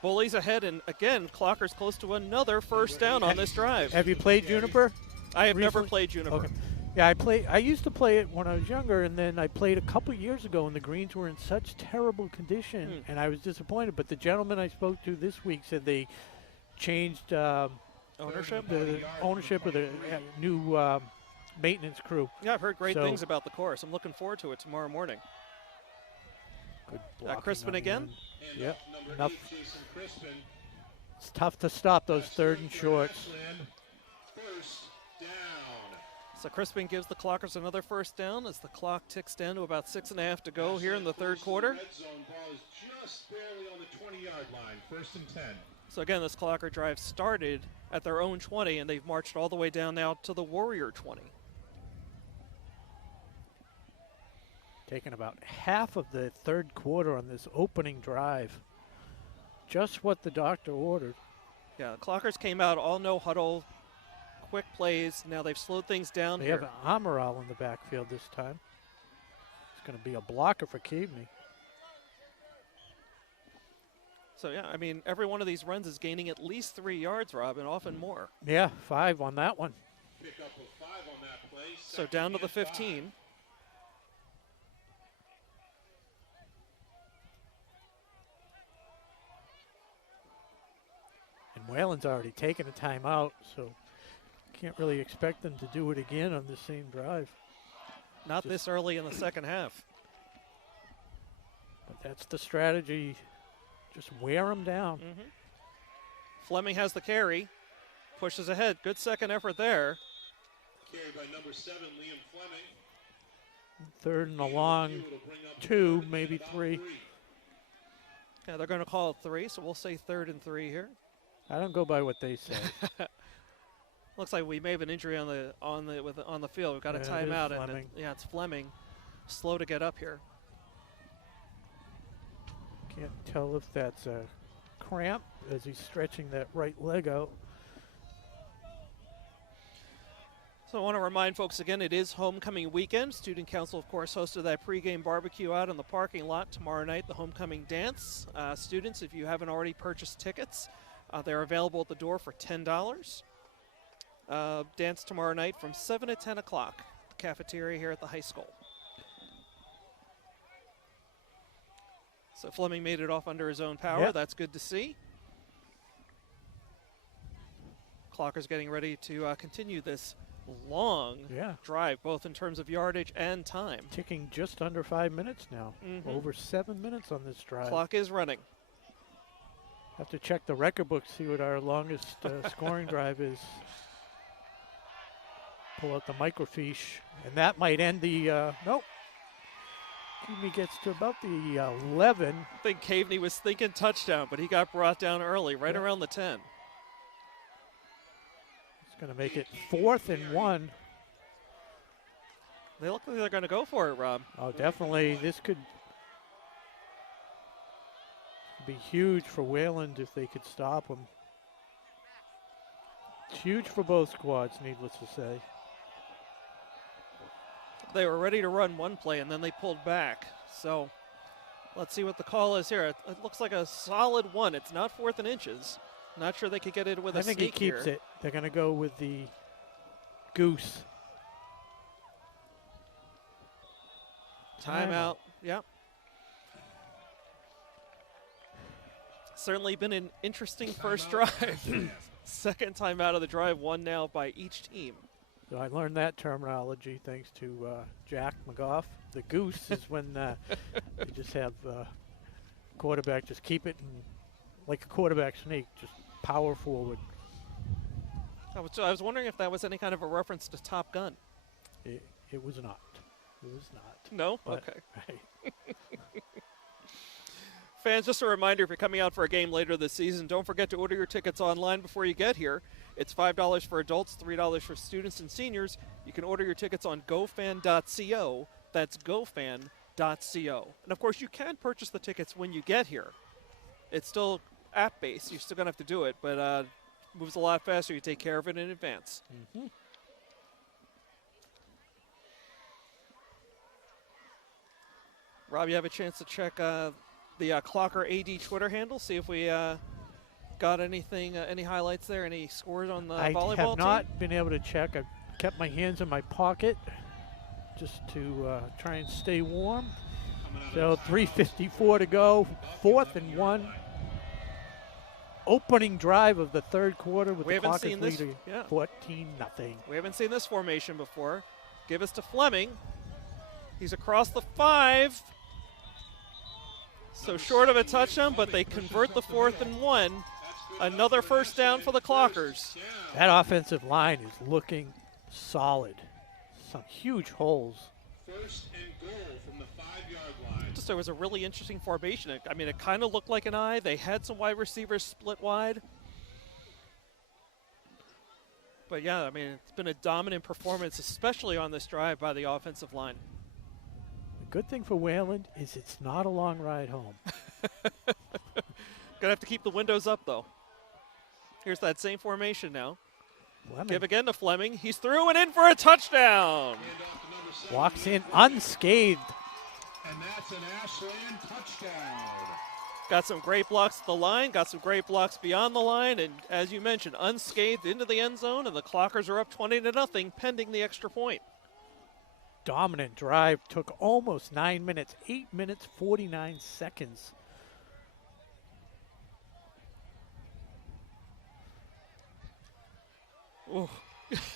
Bullies ahead, and again, Clockers close to another first down on this drive. Have you played Juniper? I have never recently? played Juniper. Okay. Yeah, I used to play it when I was younger, and then I played a couple years ago, and the greens were in such terrible condition, and I was disappointed. But the gentleman I spoke to this week said they changed Ownership? the ownership of the new maintenance crew. Yeah, I've heard great So- things about the course. I'm looking forward to it tomorrow morning. Good blocking Crispin on the again? end. And Yep. number Enough. 8, Jason Crispin. It's tough to stop those third and shorts. Ashland, first down. So Crispin gives the Clockers another first down as the clock ticks down to about 6.5 to go here in the third quarter. Red zone ball is just barely on the 20-yard line, 1st and 10. So again, this Clocker drive started at their own 20, and they've marched all the way down now to the Warrior 20. Taking about half of the third quarter on this opening drive. Just what the doctor ordered. Yeah, the Clockers came out all no huddle, quick plays. Now they've slowed things down They here. have an Amaral in the backfield this time. It's going to be a blocker for Keaveney. So yeah, I mean, every one of these runs is gaining at least 3 yards, Rob, and often more. Yeah, 5 on that one. Pick up a 5 on that play. So down to the 15. And Wayland's already taken a timeout, so can't really expect them to do it again on the same drive. Not this early in the second half. But that's the strategy. Just wear them down. Fleming has the carry, pushes ahead. Good second effort there. Carried by number 7, Liam Fleming. Third and a long 2, maybe 3. Yeah, they're going to call it 3, so we'll say 3rd and 3 here. I don't go by what they say. Looks like we may have an injury on the field. We've got a Yeah, it is timeout, and Fleming. yeah, it's Fleming. Slow to get up here. Can't tell if that's a cramp as he's stretching that right leg out. So I want to remind folks again, it is homecoming weekend. Student Council, of course, hosted that pregame barbecue out in the parking lot tomorrow night, the homecoming dance. Students, if you haven't already purchased tickets, they're available at the door for $10. Dance tomorrow night from 7 to 10 o'clock, the cafeteria here at the high school. So Fleming made it off under his own power. Yep. That's good to see. Clocker's getting ready to continue this long drive, both in terms of yardage and time. Ticking just under 5 minutes now. Over 7 minutes on this drive. Clock is running. Have to check the record book, see what our longest scoring drive is. Pull out the microfiche, and that might end the, nope. Keaveney gets to about the 11. I think Keaveney was thinking touchdown, but he got brought down early, right around the 10. It's going to make it 4th and 1. They look like they're going to go for it, Rob. Oh, definitely. This could be huge for Wayland if they could stop him. It's huge for both squads, needless to say. They were ready to run one play, and then they pulled back. So let's see what the call is here. It looks like a solid 1. It's not 4th and inches. Not sure they could get it with a sneak here. I think he keeps it. They're going to go with the goose. Timeout. Yep. Certainly been an interesting first drive. Second time out of the drive, 1 now by each team. So I learned that terminology thanks to Jack McGough. The goose is when you just have quarterback just keep it and, like a quarterback sneak, just power forward. I was wondering if that was any kind of a reference to Top Gun. It was not. It was not. No? But, okay. Right. Fans, just a reminder, if you're coming out for a game later this season, don't forget to order your tickets online before you get here. It's $5 for adults, $3 for students and seniors. You can order your tickets on gofan.co. That's gofan.co. And, of course, you can purchase the tickets when you get here. It's still app-based. You're still going to have to do it, but moves a lot faster. You take care of it in advance. Rob, you have a chance to check the Clocker AD Twitter handle, see if we got anything, any highlights there, any scores on the volleyball team? I have not been able to check. I've kept my hands in my pocket just to try and stay warm. So 3:54 to go, 4th and 1. Opening drive of the third quarter with the Clockers leading 14-0. We haven't seen this formation before. Give us to Fleming. He's across the 5. So short of a touchdown, but they convert the 4th and 1. Another first down for the Clockers. That offensive line is looking solid. some huge holes. First and goal from the 5-yard line. Just there was a really interesting formation. I mean, it kind of looked like an eye. They had some wide receivers split wide. But yeah, I mean, it's been a dominant performance, especially on this drive by the offensive line. The good thing for Wayland is it's not a long ride home. Gonna have to keep the windows up, though. Here's that same formation now. Fleming Give again to Fleming. He's through and in for a touchdown. walks in unscathed. And that's an Ashland touchdown. Got some great blocks at the line, got some great blocks beyond the line, and as you mentioned, unscathed into the end zone, and the Clockers are up 20-0, pending the extra point. Dominant drive, took almost 9 minutes, 8 minutes, 49 seconds. Ooh.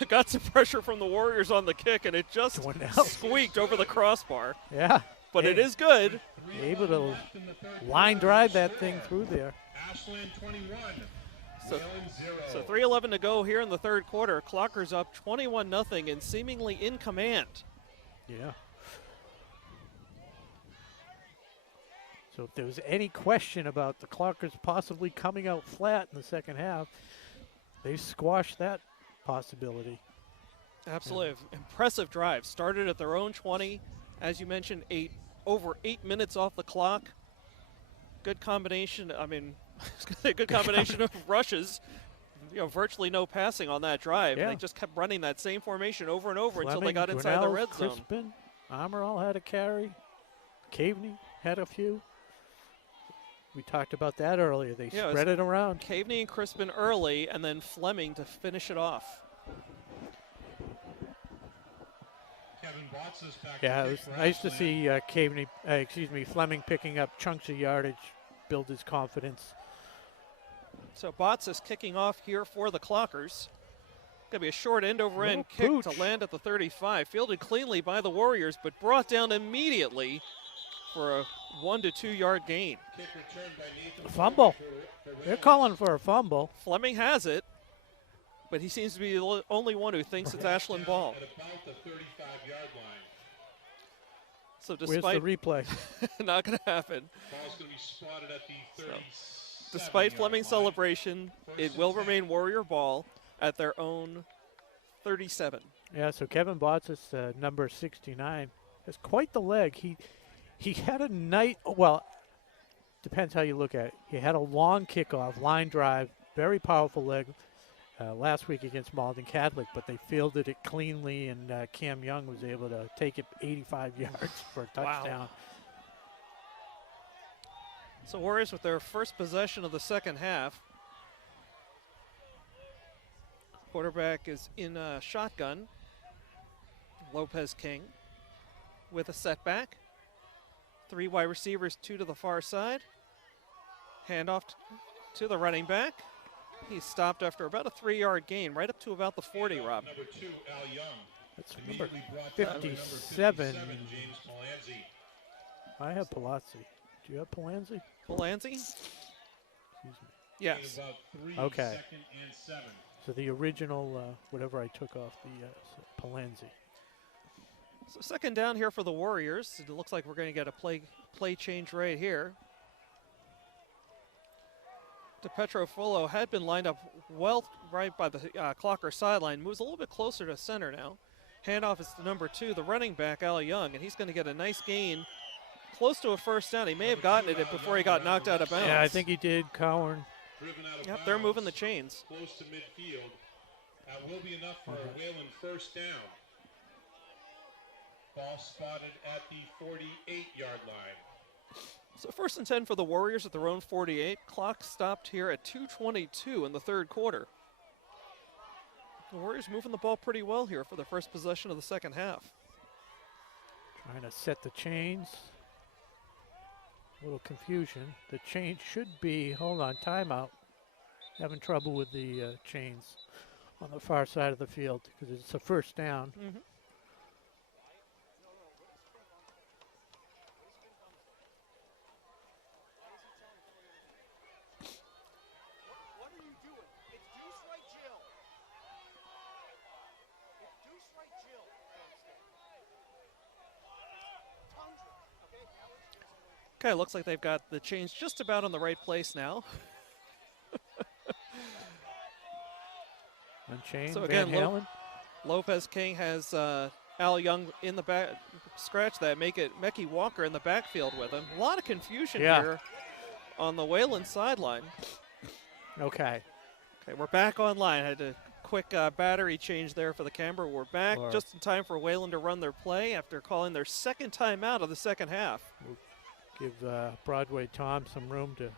Got some pressure from the Warriors on the kick, and it just Dwinell. squeaked over the crossbar. Yeah. But it is good. Able to line drive that thing through there. Ashland 21. So, Wayland 0. 3:11 to go here in the third quarter. Clockers up 21-0 and seemingly in command. Yeah. So if there was any question about the Clockers possibly coming out flat in the second half, they squashed that possibility. Absolutely. Impressive drive. Started at their own 20. As you mentioned, over 8 minutes off the clock. Good combination. I mean, good combination of rushes. Virtually no passing on that drive. Yeah. They just kept running that same formation over and over until they Fleming, got inside the Grinnell, red zone. Crispin, Amaral had a carry. Caveney had a few. We talked about that earlier. They Yeah, spread it around. Caveney and Crispin early, and then Fleming to finish it off. Kevin Botts is back. Yeah, to it was kick for nice to Ashland. see Fleming picking up chunks of yardage, build his confidence. So Botts is kicking off here for the Clockers. Going to be a short end-over-end kick Little pooch. to land at the 35. Fielded cleanly by the Warriors, but brought down immediately for a 1 to 2 yard gain. Kick returned by Nathan Fumble. for They're Wayland. calling for a fumble. Fleming has it, but he seems to be the only one who thinks it's Ashland ball. At about the 35-yard line. So Where's the despite replay? not going to happen, Ball's going to be spotted at the 37. despite Fleming's celebration, it will remain Warrior ball at their own 37. Yeah, so Kevin Botts is number 69. Has quite the leg. He had a night. Well, depends how you look at it. He had a long kickoff, line drive, very powerful leg last week against Malden Catholic, but they fielded it cleanly, and Cam Young was able to take it 85 yards for a touchdown. So Warriors with their first possession of the second half. Quarterback is in a shotgun. Lopez King with a setback. 3 wide receivers, 2 to the far side. Handoff to the running back. He's stopped after about a 3-yard gain, right up to about the 40, Rob. Number 2, Al Young. That's number Immediately brought down by number 57. 57, James Palanzi. I have Palazzi. Do you have Palanzi? Polanzi? Excuse me. Yes. About 3, Okay. 2nd and 7. So the original, whatever I took off, the Palanzi. So second down here for the Warriors. It looks like we're going to get a play change right here. DePetrofolo had been lined up well right by the Clocker sideline. Moves a little bit closer to center now. Handoff is to number 2, the running back, Al Young, and he's going to get a nice gain close to a first down. He may have gotten it before he got knocked out of bounds. Yeah, I think he did, Cowan. Driven out of Yep, they're moving bounds, the chains. Close to midfield. That will be enough for a Wayland first down. Ball spotted at the 48-yard line. So first and 10 for the Warriors at their own 48. Clock stopped here at 2:22 in the third quarter. The Warriors moving the ball pretty well here for their first possession of the second half. Trying to set the chains. A little confusion. The chain should be, hold on, timeout. Having trouble with the chains on the far side of the field because it's a first down. Mm-hmm. Okay, looks like they've got the chains just about in the right place now. Unchained, So again, Van Halen. Lopez King has Al Young in the back, scratch that, make it Mecky Walker in the backfield with him. A lot of confusion here on the Wayland sideline. Okay. Okay, we're back online. Had a quick battery change there for the camera. We're back just in time for Wayland to run their play after calling their second timeout of the second half. We'll give Broadway Tom some room to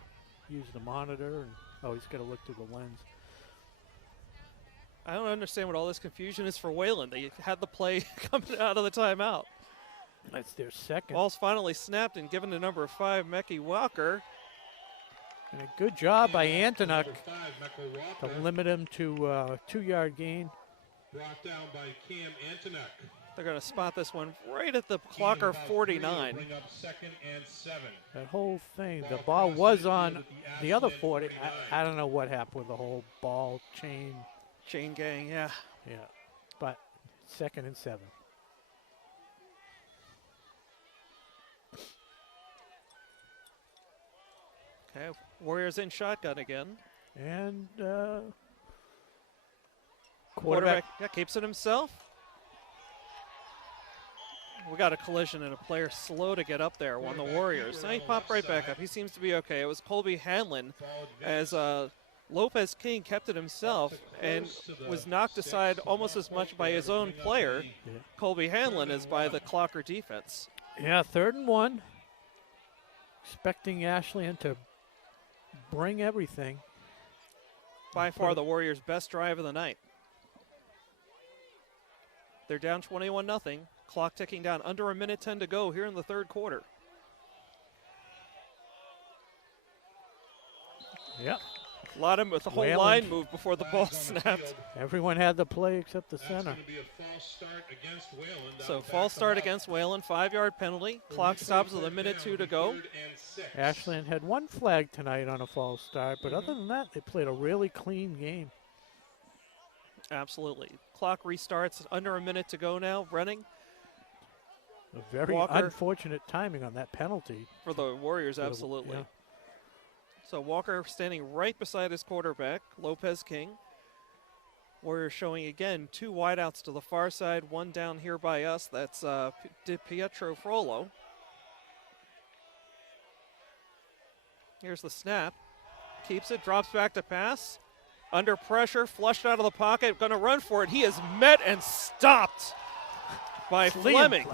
use the monitor. And, oh, he's got to look through the lens. I don't understand what all this confusion is for Wayland. They had the play coming out of the timeout. That's their second. Ball's finally snapped and given to number 5, Mecky Walker. And a good job by Antonuk to limit him to a 2-yard gain. Brought down by Cam Antonuk. They're going to spot this one right at the Clocker 49. Bring up 2nd and 7. That whole thing, the ball was on the other 40. I don't know what happened with the whole ball chain. Chain gang, yeah. Yeah, but 2nd and 7. Okay, Warriors in shotgun again. And Quarterback keeps it himself. We got a collision and a player slow to get up there on the Warriors. Now he popped right back up. He seems to be okay. It was Colby Hanlon as Lopez King kept it himself and was knocked aside almost as much by his own player, Colby Hanlon, as by the Clocker defense. Yeah, 3rd and 1. Expecting Ashland to bring everything. By far the Warriors' best drive of the night. They're down 21-0. Clock ticking down, under 1:10 to go here in the 3rd quarter. Yep. A lot of the whole line moved before the ball snapped. Everyone had the play except the center. That's going to be a false start against Wayland. So false start against Wayland, 5-yard penalty. Clock stops with 1:02 to go. Ashland had 1 flag tonight on a false start, but other than that, they played a really clean game. Absolutely. Clock restarts, under 1 minute to go now, running. A very unfortunate timing on that penalty. For the Warriors, absolutely. Yeah. So Walker standing right beside his quarterback, Lopez King. Warriors showing again 2 wideouts to the far side, 1 down here by us. That's Di Pietro Frollo. Here's the snap. Keeps it, drops back to pass. Under pressure, flushed out of the pocket, going to run for it. He is met and stopped by Fleming.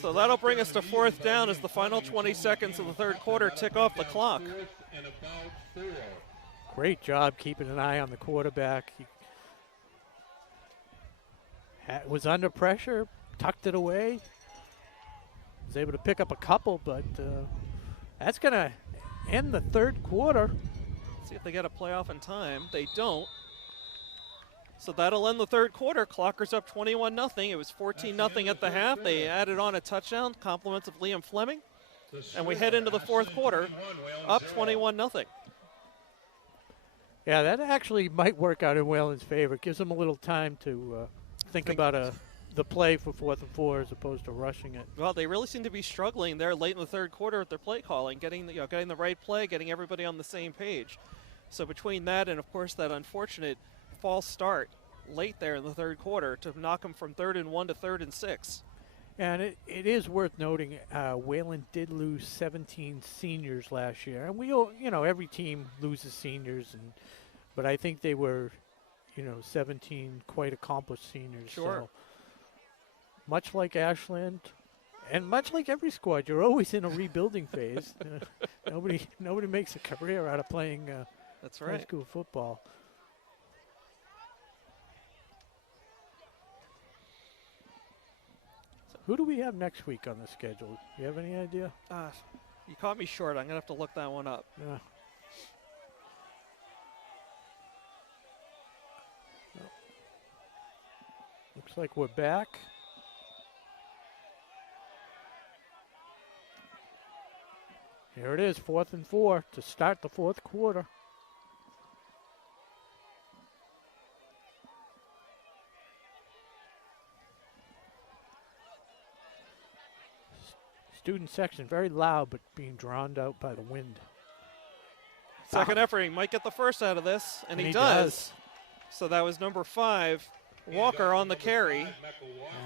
So that'll bring us to 4th down as the final 20 seconds of the 3rd quarter tick off the clock. Great job keeping an eye on the quarterback. He was under pressure, tucked it away. Was able to pick up a couple, but that's going to end the 3rd quarter. See if they get a playoff in time. They don't. So that'll end the 3rd quarter. Clockers up 21-0. It was 14-0 at the half. They added on a touchdown, compliments of Liam Fleming. And we head into the 4th quarter, up 21-0. Yeah, that actually might work out in Wayland's favor. It gives them a little time to think about the play for 4th and 4 as opposed to rushing it. Well, they really seem to be struggling there late in the 3rd quarter with their play calling, getting the right play, getting everybody on the same page. So between that and, of course, that unfortunate false start late there in the 3rd quarter to knock them from 3rd and 1 to 3rd and 6. And it is worth noting Wayland did lose 17 seniors last year. And we all, every team loses seniors, but I think they were, 17 quite accomplished seniors. Sure. So much like Ashland, and much like every squad, you're always in a rebuilding phase. Nobody makes a career out of playing That's right. high school football. Who do we have next week on the schedule? Do you have any idea? You caught me short. I'm going to have to look that one up. Yeah. Looks like we're back. Here it is, 4th and 4 to start the 4th quarter. student section, very loud, but being drowned out by the wind. Second effort, he might get the first out of this, and he does. So that was number 5, Walker on the carry.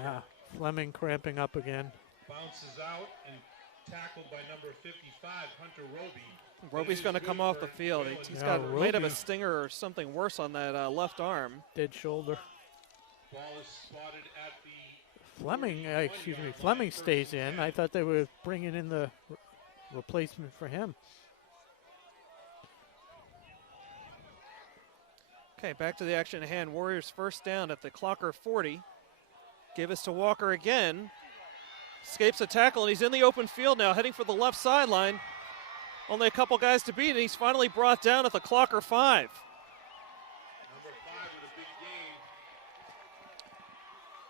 Yeah, Fleming cramping up again. Bounces out and tackled by number 55, Hunter Roby. Roby's going to come off the field. He's might have a stinger or something worse on that left arm. Dead shoulder. Ball is spotted at the Fleming stays in. I thought they were bringing in the replacement for him. Okay, back to the action at hand. Warriors first down at the Clocker 40. Give us to Walker again. Escapes a tackle, and he's in the open field now, heading for the left sideline. Only a couple guys to beat, and he's finally brought down at the Clocker 5. number 5 with a big gain.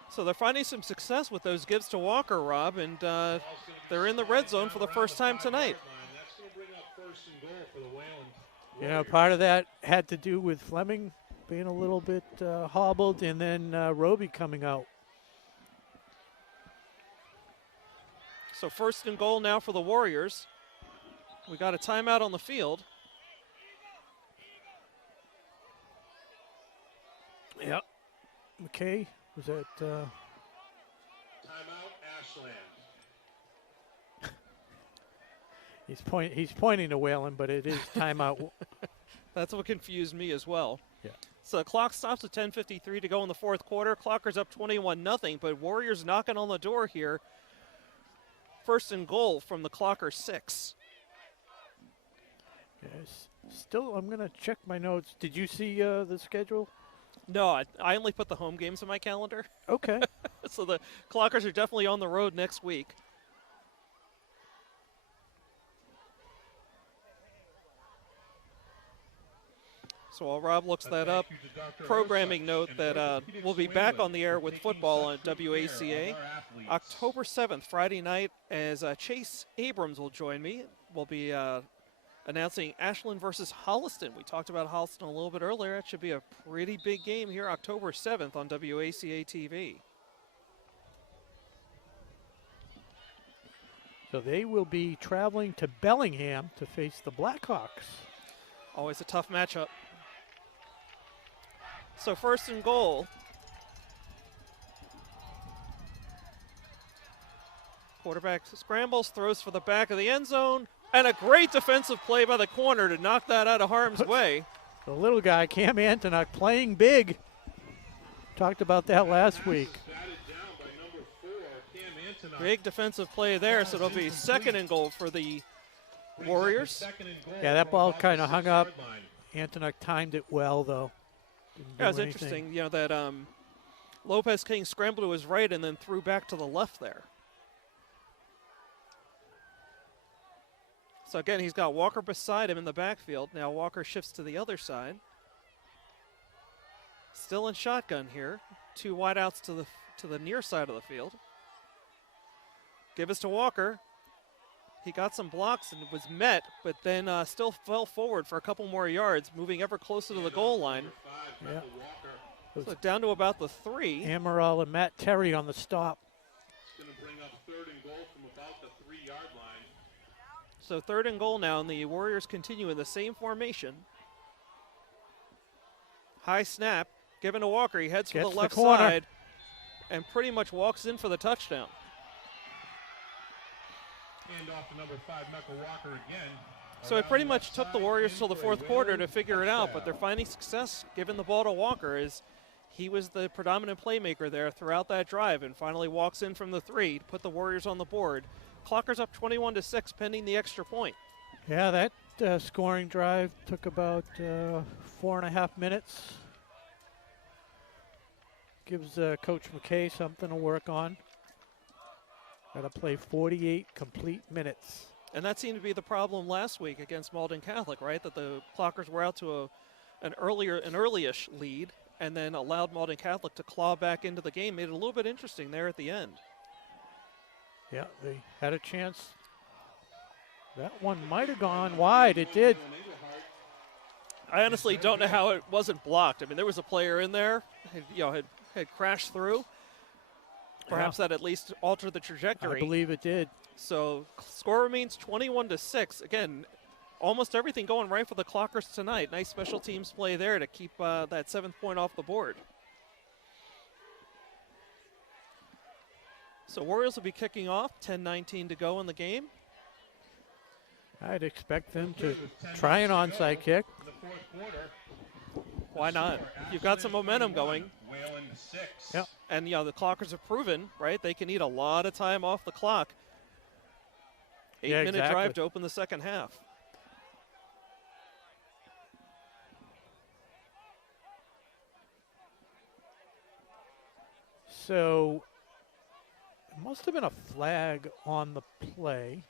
So they're finding some success with those gives to Walker, Rob, and they're in the red zone for the first time tonight. That's going to bring up first and goal for the Wayland. You know, part of that had to do with Fleming being a little bit hobbled, and then Roby coming out. So first and goal now for the Warriors. We got a timeout on the field. Yep. McKay, was that? Timeout, Ashland. He's pointing to Wayland, but it is timeout. That's what confused me as well. Yeah. So the clock stops at 10:53 to go in the fourth quarter. Clocker's up 21-0, but Warriors knocking on the door here. First and goal from the Clocker 6. Yes. Still, I'm going to check my notes. Did you see the schedule? No, I only put the home games in my calendar. Okay. So the Clockers are definitely on the road next week. So while Rob looks that up, programming note that we'll be back on the air with football on WACA October 7th, Friday night, as Chase Abrams will join me. We'll be announcing Ashland versus Holliston. We talked about Holliston a little bit earlier. It should be a pretty big game here October 7th on WACA-TV. So they will be traveling to Bellingham to face the Blackhawks. Always a tough matchup. So first and goal. Quarterback scrambles, throws for the back of the end zone, and a great defensive play by the corner to knock that out of harm's way. The little guy, Cam Antonock, playing big. Talked about that last week. Big defensive play there, so it'll be second and goal for the Warriors. Yeah, that ball kind of hung up. Antonock timed it well, though. Yeah, it was interesting, you know, that Lopez King scrambled to his right and then threw back to the left there. So again, he's got Walker beside him in the backfield. Now Walker shifts to the other side. Still in shotgun here. 2 wideouts to the near side of the field. Give us to Walker. He got some blocks and was met, but then still fell forward for a couple more yards, moving ever closer to the goal line. Yeah. So down to about the 3. Amaral and Matt Terry on the stop. It's going to bring up third and goal from about the 3-yard line. So third and goal now, and the Warriors continue in the same formation. High snap, given to Walker. He heads for the left side and pretty much walks in for the touchdown. Hand off to number 5, Michael Walker again. So it pretty much took the Warriors till the fourth quarter to figure it out, but they're finding success giving the ball to Walker as he was the predominant playmaker there throughout that drive and finally walks in from the 3 to put the Warriors on the board. Clocker's up 21-6 pending the extra point. Yeah, that scoring drive took about 4.5 minutes. Gives Coach McKay something to work on. Got to play 48 complete minutes. And that seemed to be the problem last week against Malden Catholic, right? That the Clockers were out to an early-ish lead and then allowed Malden Catholic to claw back into the game. Made it a little bit interesting there at the end. Yeah, they had a chance. That one might have gone wide. It did. I honestly don't know how it wasn't blocked. I mean, there was a player in there, had crashed through. Perhaps that at least altered the trajectory. I believe it did. So score remains 21-6. Again, almost everything going right for the Clockers tonight. Nice special teams play there to keep that 7th point off the board. So Warriors will be kicking off, 10:19 to go in the game. I'd expect them to try an onside kick. Why not? You've got some momentum going. Wayland 6. Yep. And, the Clockers have proven, right, they can eat a lot of time off the clock. 8-minute exactly. drive to open the second half. So it must have been a flag on the play,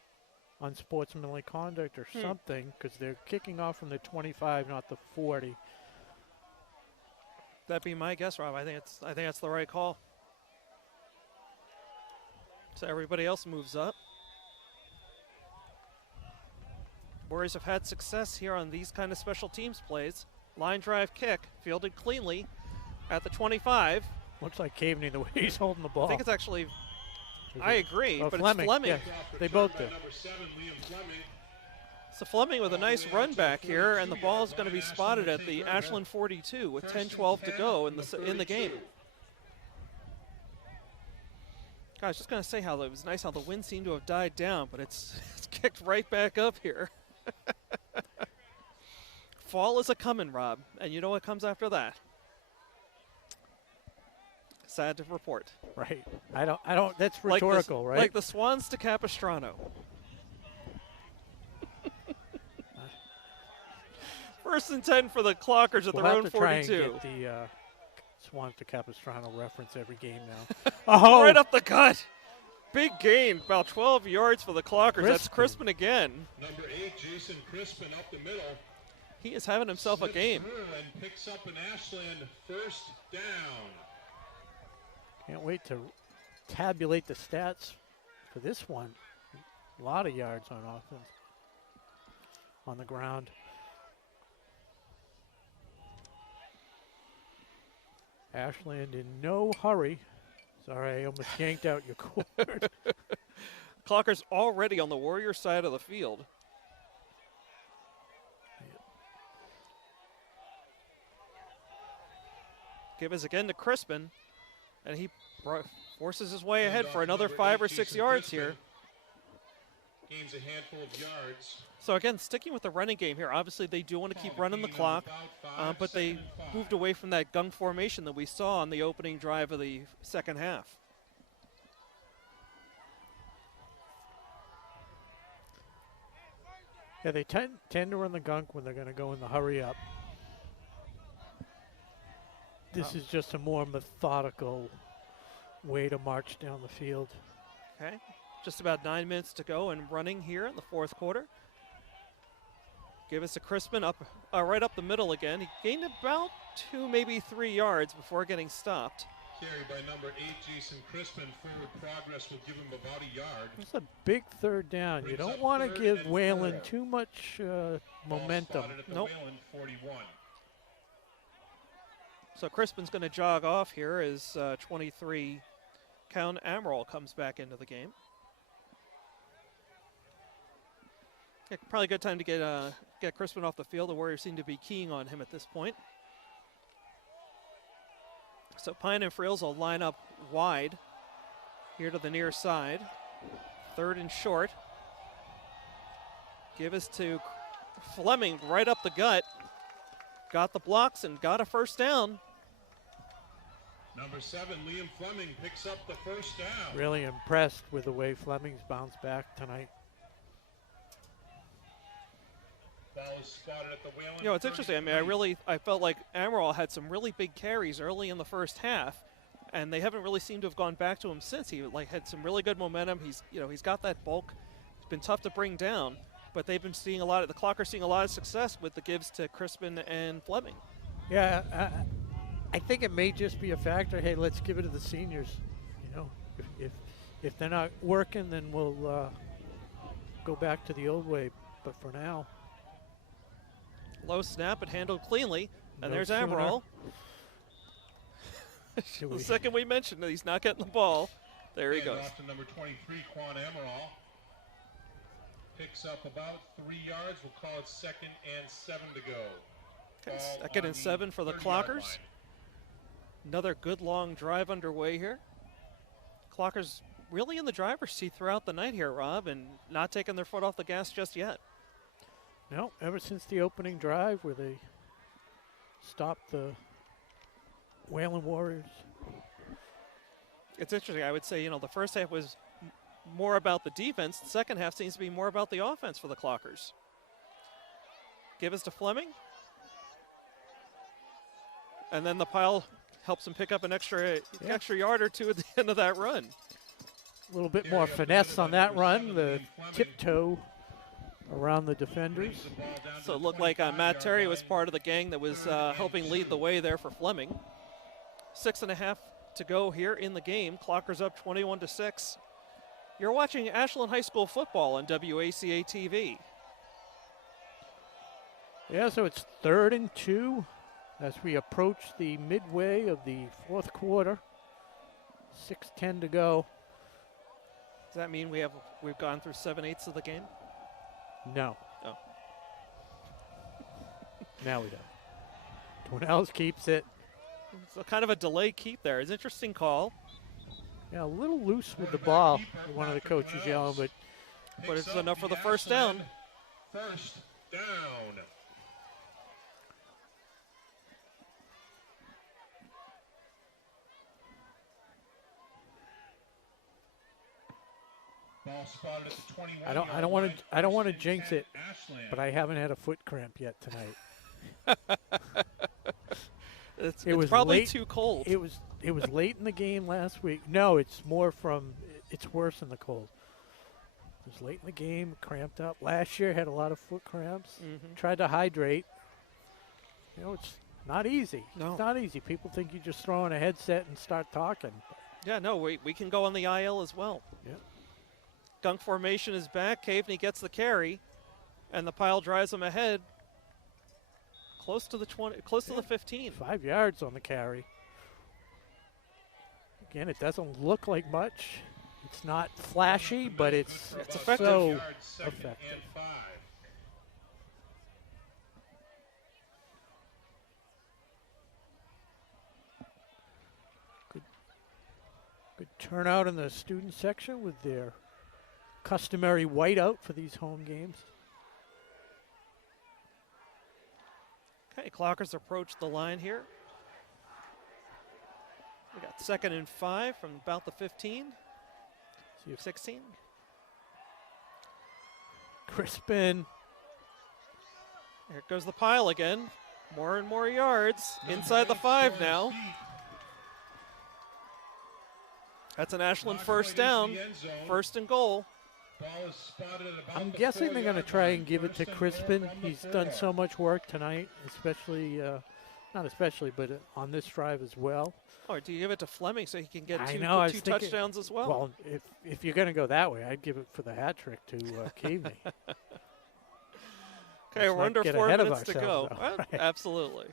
unsportsmanlike conduct or something, because they're kicking off from the 25, not the 40. That'd be my guess, Rob. I think that's the right call. So everybody else moves up. Warriors have had success here on these kind of special teams plays. Line drive kick, fielded cleanly at the 25. Looks like Caveney the way he's holding the ball. I think it's actually, I agree, Oh, but Fleming. it's Fleming. Yeah, they both do. Number 7, Liam Fleming. So Fleming with a nice run back here, and the ball is going to be spotted at the Ashland 42 with 10-12 to go in the game. God, I was just going to say how it was nice how the wind seemed to have died down, but it's kicked right back up here. Fall is a-coming, Rob, and you know what comes after that? Sad to report. Right. I don't, that's rhetorical, right? Like the Swans to Capistrano. First and 10 for the Clockers at we'll their have own to try 42. and get the Swans to Capistrano reference every game now. Oh, Right up the gut. Big gain, about 12 yards for the Clockers. That's Crispin again. Number 8, Jason Crispin up the middle. He is having himself a game. Slips through and picks up an Ashland first down. Can't wait to tabulate the stats for this one. A lot of yards on offense, on the ground. Ashland in no hurry. Sorry, I almost yanked out your cord. Clockers already on the Warrior side of the field. Give us again to Crispin, and he forces his way ahead for another 5 or 6 yards here. Gains a handful of yards. So again, sticking with the running game here. Obviously, they do want to keep running the clock, but they moved away from that gung formation that we saw on the opening drive of the second half. Yeah, they tend to run the gunk when they're going to go in the hurry up. This is just a more methodical way to march down the field. Okay, just about 9 minutes to go and running here in the fourth quarter. Give us a Crispin up, right up the middle again. He gained about 2, maybe 3 yards before getting stopped. Carried by number 8, Jason Crispin. Forward progress will give him about a yard. It's a big third down. You don't want to give Wayland too much momentum. Nope. Wayland 41. So Crispin's going to jog off here as 23 Count Amaral comes back into the game. Yeah, probably a good time to get Crispin off the field. The Warriors seem to be keying on him at this point. So Pine and Frills will line up wide here to the near side. 3rd and short. Give us to Fleming right up the gut. Got the blocks and got a first down. Number 7, Liam Fleming picks up the first down. Really impressed with the way Fleming's bounced back tonight. Ball is spotted at the Wayland. You know, it's interesting. I mean, I felt like Amaral had some really big carries early in the first half, and they haven't really seemed to have gone back to him since. He had some really good momentum. He's got that bulk. It's been tough to bring down, but they've been seeing the Clockers seeing a lot of success with the gives to Crispin and Fleming. Yeah, I think it may just be a factor. Hey, let's give it to the seniors. You know, if they're not working, then we'll go back to the old way. But for now, low snap and handled cleanly, and No there's sooner. Amaral. The second we mentioned that he's not getting the ball, there he Hand goes. off to number 23, Quan Amaral. picks up about 3 yards. We'll call it 2nd and 7 to go. Ball 2nd on and 7 for the 30-yard Clockers. line. Another good long drive underway here. Clockers really in the driver's seat throughout the night here, Rob, and not taking their foot off the gas just yet. No, ever since the opening drive where they stopped the Wayland Warriors. It's interesting. I would say, you know, the first half was more about the defense. The second half seems to be more about the offense for the Clockers. Give us to Fleming. And then the pile helps him pick up an extra yard or two at the end of that run. A little bit more finesse on that run, the tiptoe around the defenders. So it looked like Matt Terry was part of the gang that was helping lead the way there for Fleming. 6.5 to go here in the game. Clockers up 21-6. You're watching Ashland High School football on WACA-TV. Yeah, so it's 3rd and 2 as we approach the midway of the 4th quarter. 6:10 to go. Does that mean we've gone through 7/8 of the game? No. Oh. Now we don't. Twinells keeps it. So kind of a delay keep there. It's an interesting call. Yeah, a little loose with the ball. One of the coaches yelling, But it's enough for the first down. First down. Ball spotted at the 21. I don't want to jinx it, but I haven't had a foot cramp yet tonight. It's probably too cold. It was late in the game last week. No, it's worse than the cold. It was late in the game, cramped up. Last year had a lot of foot cramps. Tried to hydrate. You know, it's not easy. No. It's not easy. People think you just throw on a headset and start talking. Yeah, no, we can go on the IL as well. Yep. Gunk formation is back. Caveney gets the carry, and the pile drives him ahead. Close to the 20, close to the 15. 5 yards on the carry. Again, it doesn't look like much. It's not flashy, but it's effective. so Yards, 2nd effective. and 5. Good turnout in the student section with their customary whiteout for these home games. Okay, Clockers approach the line here. We got 2nd and 5 from about the 15. See if 16. Crispin. Here goes the pile again. More and more yards inside the 5 now. That's an Ashland first down. 1st and goal. Ball is spotted at about I'm the guessing they're going to 4-yard try line. and give it to First and Crispin. goal from He's the done 4. so much work tonight, especially, not especially, but on this drive as well. Or do you give it to Fleming so he can get I two know, I was thinking- touchdowns as well? Well, if you're going to go that way, I'd give it for the hat trick to Caveney. Okay, Let's we're not under get 4 ahead of minutes to go. ourselves, though. Well, Right. absolutely.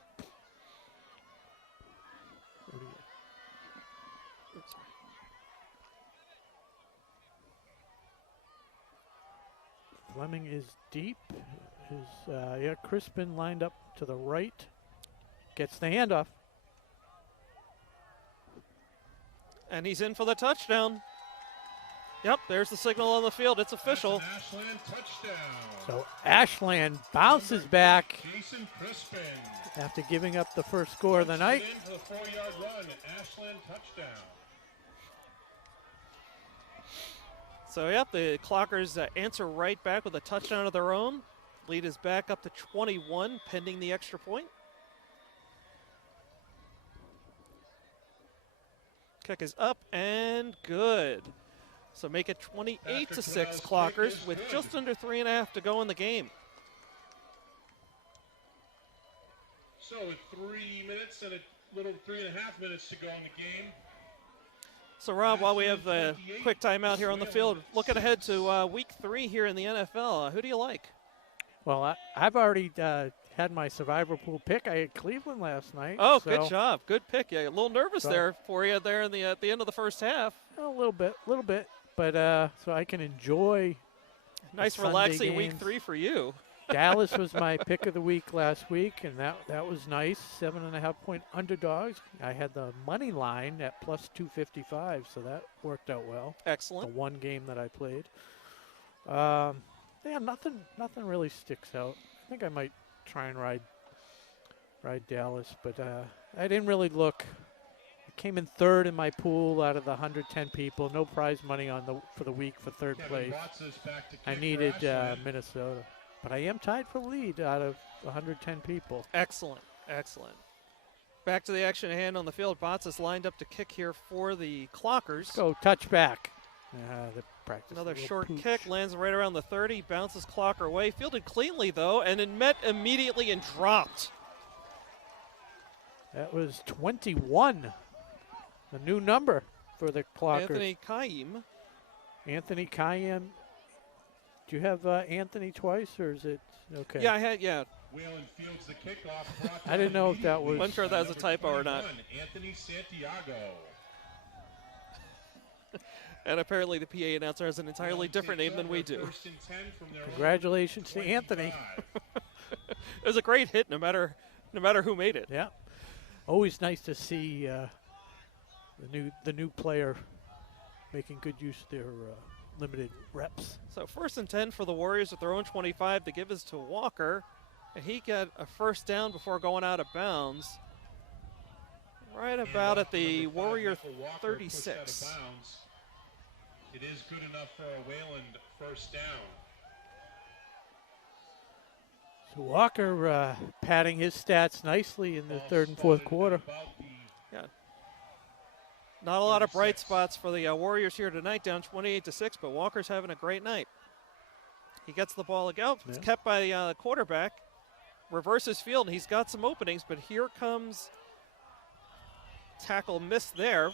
Oops, sorry. Fleming is deep. Crispin lined up to the right. Gets the handoff. And he's in for the touchdown. Yep, there's the signal on the field. It's official. That's an Ashland touchdown. So Ashland bounces back Jason Crispin. after giving up the first score of the night. In for the 4-yard run. Ashland touchdown. So, yep, the Clockers answer right back with a touchdown of their own. Lead is back up to 21, pending the extra point. Kick is up and good. So make it 28-6 Twinell's Clockers kick is with good. just under 3.5 to go in the game. So with 3 minutes and a little 3.5 minutes to go in the game. So, Rob, while we have a quick timeout here on the field, looking ahead to week 3 here in the NFL, who do you like? Well, I've already had my survivor pool pick. I had Cleveland last night. Oh, so good job. Good pick. Yeah, a little nervous So- there for you there in at the end of the first half. A little bit. But so I can enjoy Nice Sunday relaxing week games. 3 for you. Dallas was my pick of the week last week, and that was nice. 7.5-point underdogs. I had the money line at plus 255, so that worked out well. Excellent. The one game that I played. Yeah, nothing really sticks out. I think I might try and ride Dallas, but I didn't really look. I came in third in my pool out of the 110 people. No prize money for the week for third place. I needed Minnesota. But I am tied for lead out of 110 people. Excellent. Excellent. Back to the action at hand on the field. Botts is lined up to kick here for the Clockers. Let's go touchback. The practice. Another short kick, lands right around the 30, bounces Clocker away. Fielded cleanly, though, and then met immediately and dropped. That was 21. The new number for the Clockers. Anthony Kaim. Anthony Kaim. Do you have Anthony twice, or is it okay? Yeah, I had, yeah. Wayland fields the kickoff. I didn't know if that was. I'm sure that was a typo or not. Anthony Santiago. And apparently the PA announcer has an entirely different name than we do. First and 10 from their Congratulations to Anthony. It was a great hit, no matter who made it. Yeah. Always nice to see the new player making good use of their limited reps. So 1st and 10 for the Warriors at their own 25. The give is to Walker. And he got a first down before going out of bounds. Right about at the Warrior 36. It is good enough for a Wayland first down. So Walker padding his stats nicely in the third and fourth quarter. Yeah. Not a lot of bright spots for the Warriors here tonight, down 28-6, but Walker's having a great night. He gets the ball out. It's kept by the quarterback. Reverses field, and he's got some openings, but here comes tackle missed there.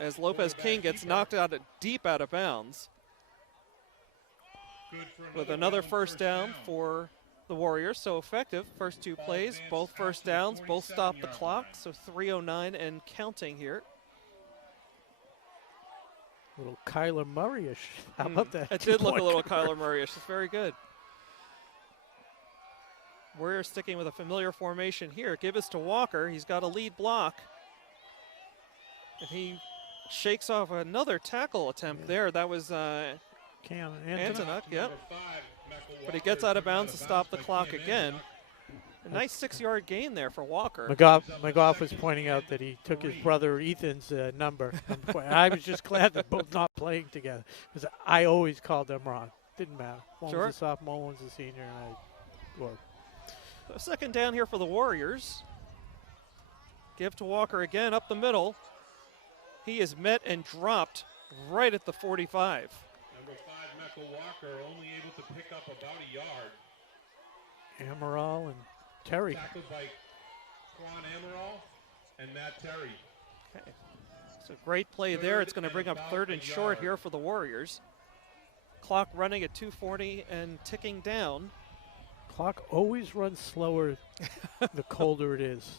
As Lopez King gets knocked out deep out of bounds. With another first down for the Warriors, so effective. First two plays, both first downs, both stop the clock, so 3:09 and counting here. A little Kyler Murray-ish. How about that? It did look a little Kyler Murray-ish. It's very good. Warriors sticking with a familiar formation here. Give us to Walker. He's got a lead block. And he shakes off another tackle attempt there. That was Antonuk, yep. But he gets out of bounds to stop the clock again. A nice 6-yard gain there for Walker. McGough was pointing out that he took his brother Ethan's number. I was just glad they're both not playing together because I always called them wrong. Didn't matter. One was a sophomore, one's a senior, and So second down here for the Warriors. Give to Walker again up the middle. He is met and dropped right at the 45. Number 5, Michael Walker, only able to pick up about a yard. Amaral and Terry. Tackled by Quan Amaral and Matt Terry. Okay. So great play there. It's going to bring up third and short here for the Warriors. Clock running at 2:40 and ticking down. Clock always runs slower the colder it is.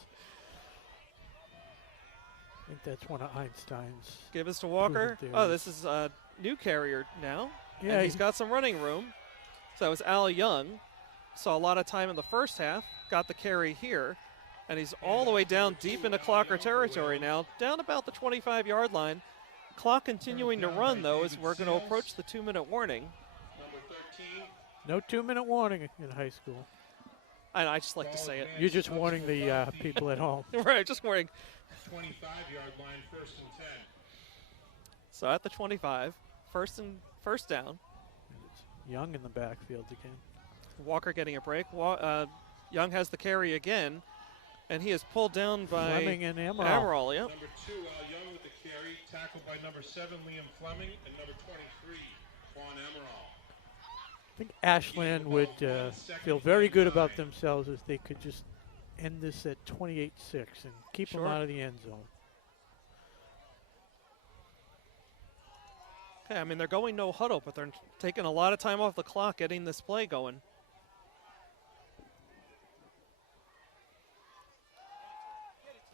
I think that's one of Einstein's. Give us to Walker. Oh, this is a new carrier now. Yeah, and he's got some running room. So it's Al Young. Saw a lot of time in the first half. Got the carry here. And he's all the way down deep into Clocker territory now. Down about the 25-yard line. Clock continuing to run, though, as we're going to approach the 2-minute warning. Number 13. No 2-minute warning in high school. I just like to say it. You're just warning the people at home. Right, just warning. 25-yard line, first and 10. So at the 25, first down. Young in the backfield again. Walker getting a break. Young has the carry again, and he is pulled down by Fleming and Amaral. Amaral, yep. Number 2, Al Young with the carry, tackled by number 7, Liam Fleming, and number 23, Quan Amaral. I think Ashland would feel very good about themselves if they could just end this at 28-6 and keep them out of the end zone. Okay, I mean, they're going no huddle, but they're taking a lot of time off the clock getting this play going.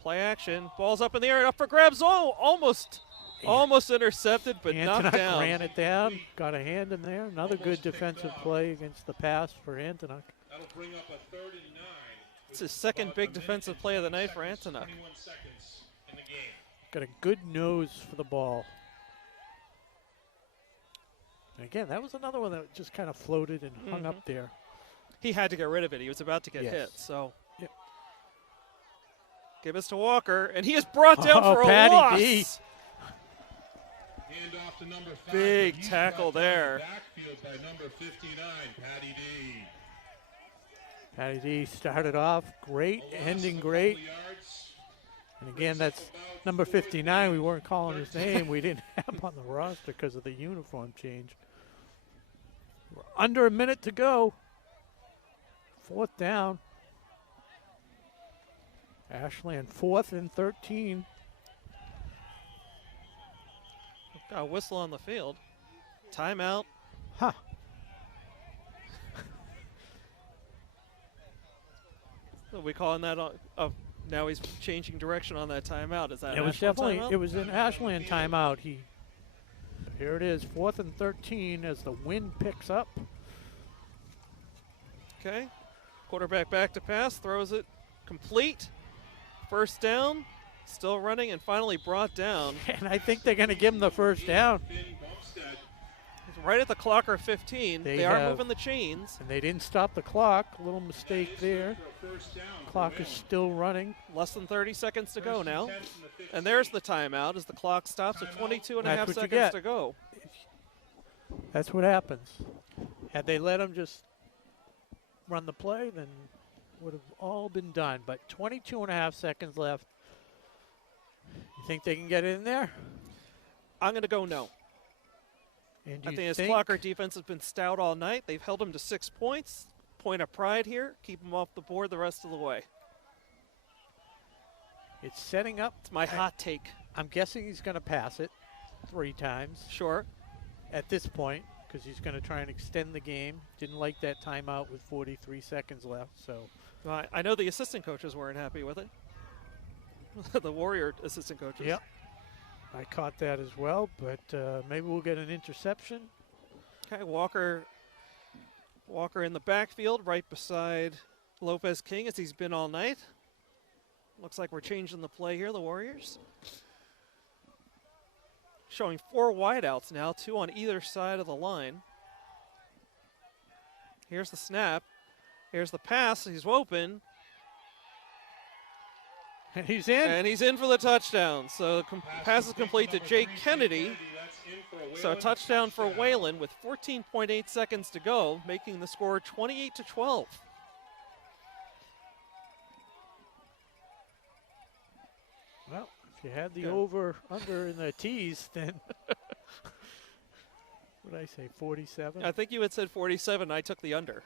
Play action. Ball's up in the air, up for grabs. Oh, almost Almost intercepted, but knocked Antonuck down. ran it down, got a hand in there. Another good defensive play against the pass for Antonuck. That'll bring up a 3rd and 9. It's his second big defensive play of the night for Antonuck. 21 seconds in the game. Got a good nose for the ball. And again, that was another one that just kind of floated and hung up there. He had to get rid of it. He was about to get hit, so. Yep. Give us to Walker, and he is brought down for a Patty loss. D. Hand off to number 5. Big He's tackle brought down there. Backfield by number 59, Patty D. Patty D started off great, ending great. And again, that's number 59. We weren't calling his name. We didn't have him on the roster because of the uniform change. We're under a minute to go. 4th down. Ashland 4th and 13. Got a whistle on the field. Timeout. Huh. Are we calling that on? Oh, now he's changing direction on that timeout. Is that It was Ashland definitely, timeout? it was an Ashland timeout. Here it is, 4th and 13 as the wind picks up. Okay. Quarterback back to pass, throws it complete. First down, still running, and finally brought down. And I think they're going to give him the first down. He's right at the clocker 15. They are moving the chains. And they didn't stop the clock. A little mistake there. Clock is still running. Less than 30 seconds to go now. And there's the timeout as the clock stops at 22 and a half That's what you seconds get. to go. That's what happens. Had they let him just run the play, then would have all been done. But 22 and a half seconds left. You think they can get it in there? I'm going to go no. And I you think his clocker defense has been stout all night. They've held him to 6 points. Point of pride here. Keep him off the board the rest of the way. it's setting up. It's my hot take. I'm guessing he's going to pass it 3 times Sure. at this point because he's going to try and extend the game. Didn't like that timeout with 43 seconds left. So I know the assistant coaches weren't happy with it. The Warrior assistant coaches. Yep. I caught that as well, but maybe we'll get an interception. Okay, Walker in the backfield right beside Lopez King as he's been all night. Looks like we're changing the play here, the Warriors. Showing 4 wideouts now, 2 on either side of the line. Here's the snap. Here's the pass. He's open. And he's in. And he's in for the touchdown. So the pass is complete to Jake Kennedy. So a touchdown for Wayland with 14.8 seconds to go, making the score 28-12. Well, if you had the Good. over-under in the tees, then what did I say, 47? I think you had said 47. I took the under.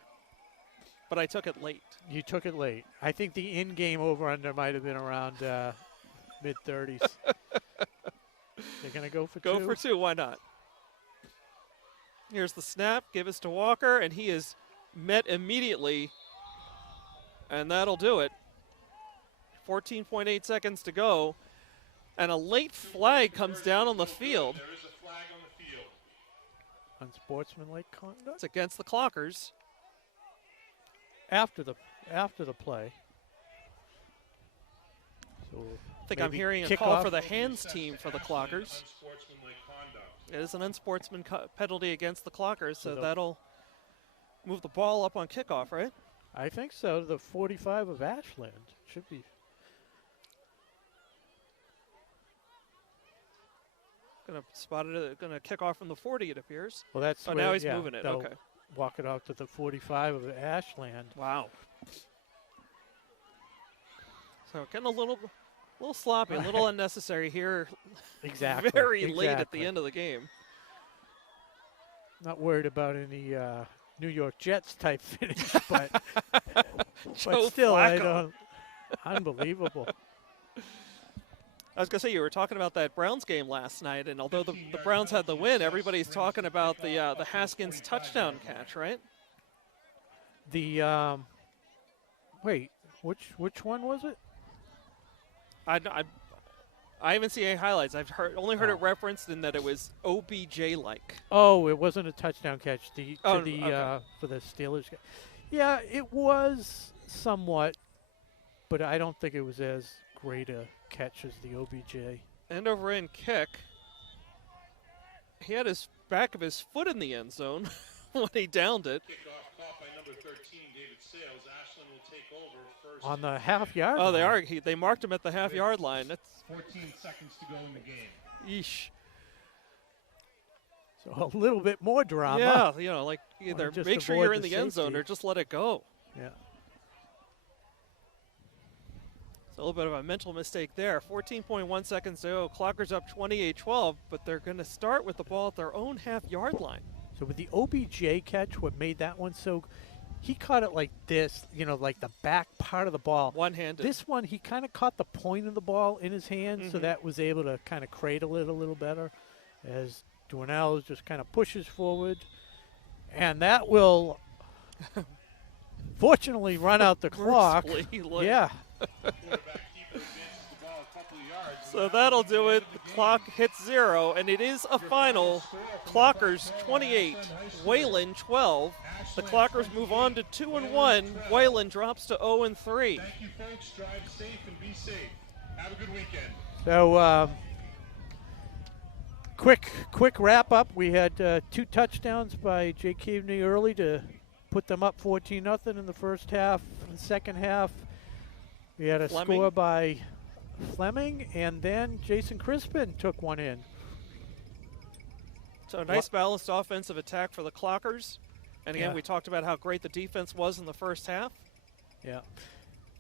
But I took it late. You took it late. I think the in-game over-under might have been around mid-30s. They're going to go for 2? Go for 2. Why not? Here's the snap. Give us to Walker, and he is met immediately. And that'll do it. 14.8 seconds to go. And a late flag comes down on the field. There is a flag on the field. Unsportsmanlike conduct? It's against the Clockers. After the play. So I think I'm maybe hearing a kickoff. call for the hands team for the Clockers. Unsportsmanlike conduct. It is an unsportsman penalty against the Clockers, so So that'll move the ball up on kickoff, right? I think so. The 45 of Ashland should be. Gonna spot it. Gonna kick off from the 40, it appears. Well, that's. Oh, where, now he's yeah, moving it. they'll Okay. Walk it out to the 45 of Ashland. Wow. So getting a little sloppy, a little unnecessary here. Exactly. Very late at the exactly. end of the game. Not worried about any New York Jets type finish, but Joe still, I Flacco. don't. Unbelievable. I was gonna say you were talking about that Browns game last night, and although the Browns had the win, everybody's talking about the Haskins touchdown catch, right? The wait, which one was it? I I haven't seen any highlights. I've only heard it referenced in that it was OBJ-like. Oh, it wasn't a touchdown catch Okay. For the Steelers. Yeah, it was somewhat, but I don't think it was as great a catch as the OBJ. End over end kick. He had his back of his foot in the end zone when he downed it. Kickoff caught by number 13, David Sales. Ashland will take over first. On the half-yard Oh, line. they are. They marked him at the half-yard line. That's 14 seconds to go in the game. yeesh. So a little bit more drama. Yeah, you know, like either just make sure avoid you're in the the end zone safety. or just let it go. Yeah. It's a little bit of a mental mistake there. 14.1 seconds to go. Clockers up 28-12, but they're going to start with the ball at their own half-yard line. So with the OBJ catch, what made that one so, he caught it like this, you know, like the back part of the ball. One-handed. This one, he kind of caught the point of the ball in his hand, so that was able to kind of cradle it a little better as Dwinell just kind of pushes forward. And that will fortunately run out the clock. Mercifully, Yeah. Quarterback keeper advances the ball a couple of yards. So that'll do it. The clock hits 0, and it is a final. Clockers 28, Wayland 12. The Clockers move on to 2-1. Wayland drops to 0-3. Thank you, folks. Drive safe and be safe. Have a good weekend. So quick wrap up. We had 2 touchdowns by Jake Keaveney early to put them up 14-0 in the first half. In the second half, we had a Fleming. score by Fleming, and then Jason Crispin took one in. So a nice balanced offensive attack for the Clockers. And again, Yeah. we talked about how great the defense was in the first half. Yeah.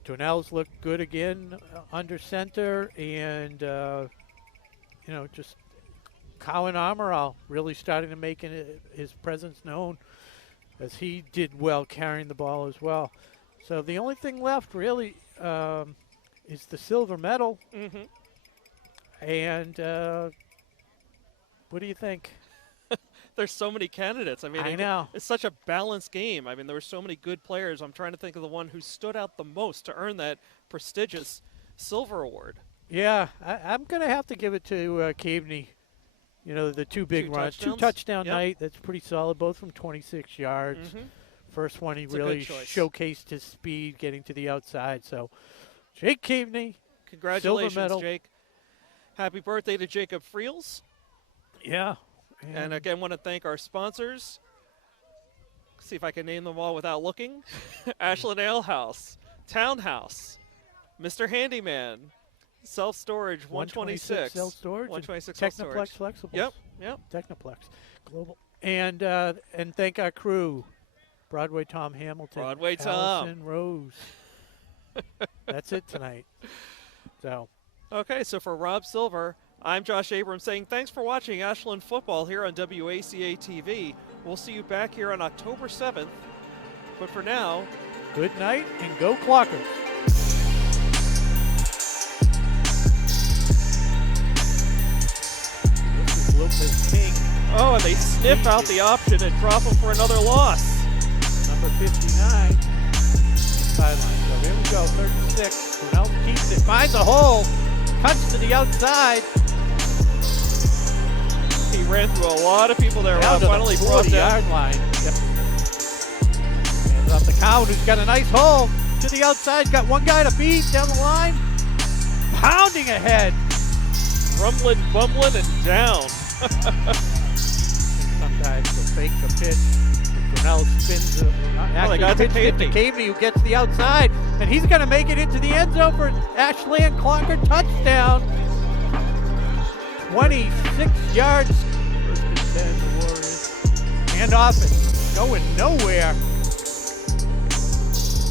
Dwinell's looked good again under center, and you know, just Colin Amaral really starting to make his presence known, as he did well carrying the ball as well. So the only thing left really is the silver medal. And what do you think? There's so many candidates. I mean, I know. It's such a balanced game. I mean, there were so many good players. I'm trying to think of the one who stood out the most to earn that prestigious silver award. Yeah, I'm going to have to give it to Keaveney. You know, the 2 big 2 runs. 2 touchdowns? touchdown Yep. night. That's pretty solid, both from 26 yards. First one, he It's a good really choice. showcased his speed getting to the outside. So, Jake Keaveney, Congratulations, medal. Jake. Happy birthday to Jacob Friels. yeah. And again, want to thank our sponsors. See if I can name them all without looking. Ashland Ale House, Townhouse, Mr. Handyman, Self Storage 126. Self-storage. 126 and Self-Storage. Technoplex Flexibles. Yep. Technoplex Global. And thank our crew, Broadway Tom Hamilton. Broadway Tom. Allison Rose. That's it tonight. So, Okay, so for Rob Silver, I'm Josh Abrams saying thanks for watching Ashland football here on WACA-TV. We'll see you back here on October 7th. But for now, good night and go Clockers. This is Lopez King, oh, and they sniff out the option and drop him for another loss. number 59. Sideline. So here we go, 36. Brunel keeps it, finds a hole, cuts to the outside. He ran through a lot of people there. Down Rob to finally the brought down. 40-yard line. Yep. Hands off the count, who's got a nice hole to the outside. Got one guy to beat down the line. Pounding ahead. Rumbling, bumbling, and down. Sometimes they'll fake the pitch. Brunel spins. they got to pitched it to Keaveney, who gets the outside, and he's going to make it into the end zone for Ashland Clocker touchdown. 26 yards. First and 10, the Warriors. Hand off it, going nowhere.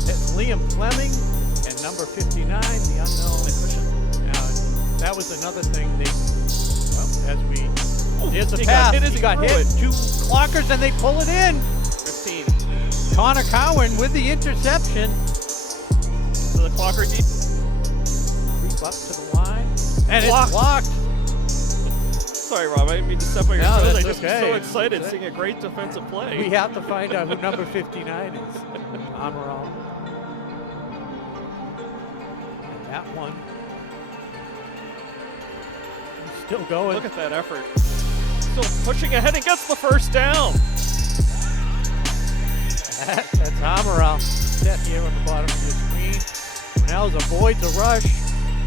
It's Liam Fleming and number 59, the unknown. Now, that was another thing here's the he pass. got hit as he he got threw hit. it. 2 Clockers, and they pull it in. 15. Connor Cowan with the interception. So the Clocker deep. Creep up to the line. And Blocked. it's blocked. Sorry, Rob. I didn't mean to step on your No, toes. I that's just okay. was so excited That's it. seeing a great defensive play. We have to find out who number 59 is. Amaral. And that one Still going. Look at that effort. Still pushing ahead and gets the first down. That's Amaral set here on the bottom of your screen. Brunels avoids a rush.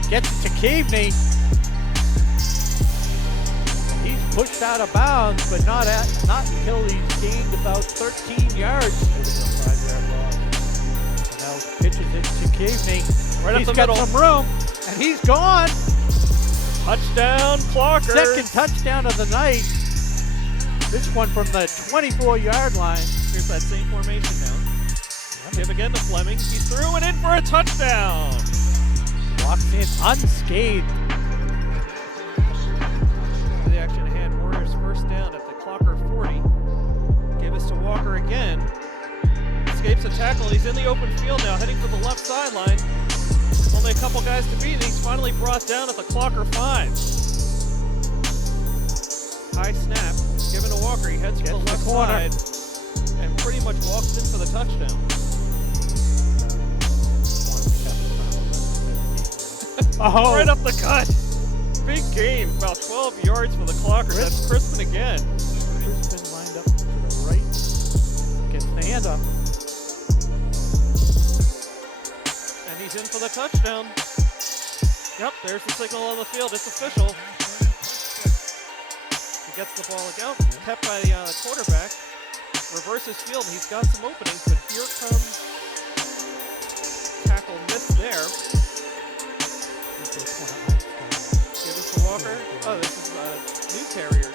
Gets it to Keavney. He's pushed out of bounds, but not until he's gained about 13 yards. Now pitches it to Keavney. Right up He's the got middle. some room, and he's gone. Touchdown, Clockers. Second touchdown of the night. This one from the 24-yard line. Here's that same formation now. Give again to Fleming. He's through and in for a touchdown. Walks in unscathed. The action at hand. Warriors first down at the Clocker 40. Give us to Walker again. Escapes a tackle. He's in the open field now, heading for the left sideline. Only a couple guys to beat, and he's finally brought down at the Clocker 5. High snap. Given to Walker. He heads for the left side and pretty much walks in for the touchdown. Oh, Right up the gut. Big game. About 12 yards for the Clockers. That's Crispin again. Crispin lined up to the right. Gets the hand up. And he's in for the touchdown. Yep, there's the signal on the field. It's official. He gets the ball out, kept by the quarterback. Reverses field, and he's got some openings, but here comes tackle missed there. Give us to Walker. Oh, this is new carrier.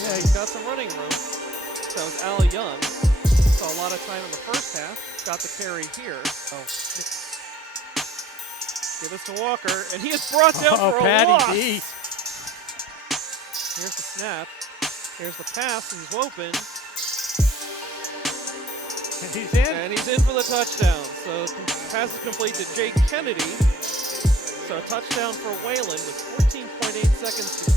Yeah, he's got some running room. So it's Al Young. Saw a lot of time in the first half. Got the carry here. Oh. Give us to Walker, and he is brought down for a Patty loss. D. Here's the snap. Here's the pass, and he's open. And he's in. And he's in for the touchdown. So pass is complete to Jake Kennedy. So a touchdown for Wayland with 14.8 seconds to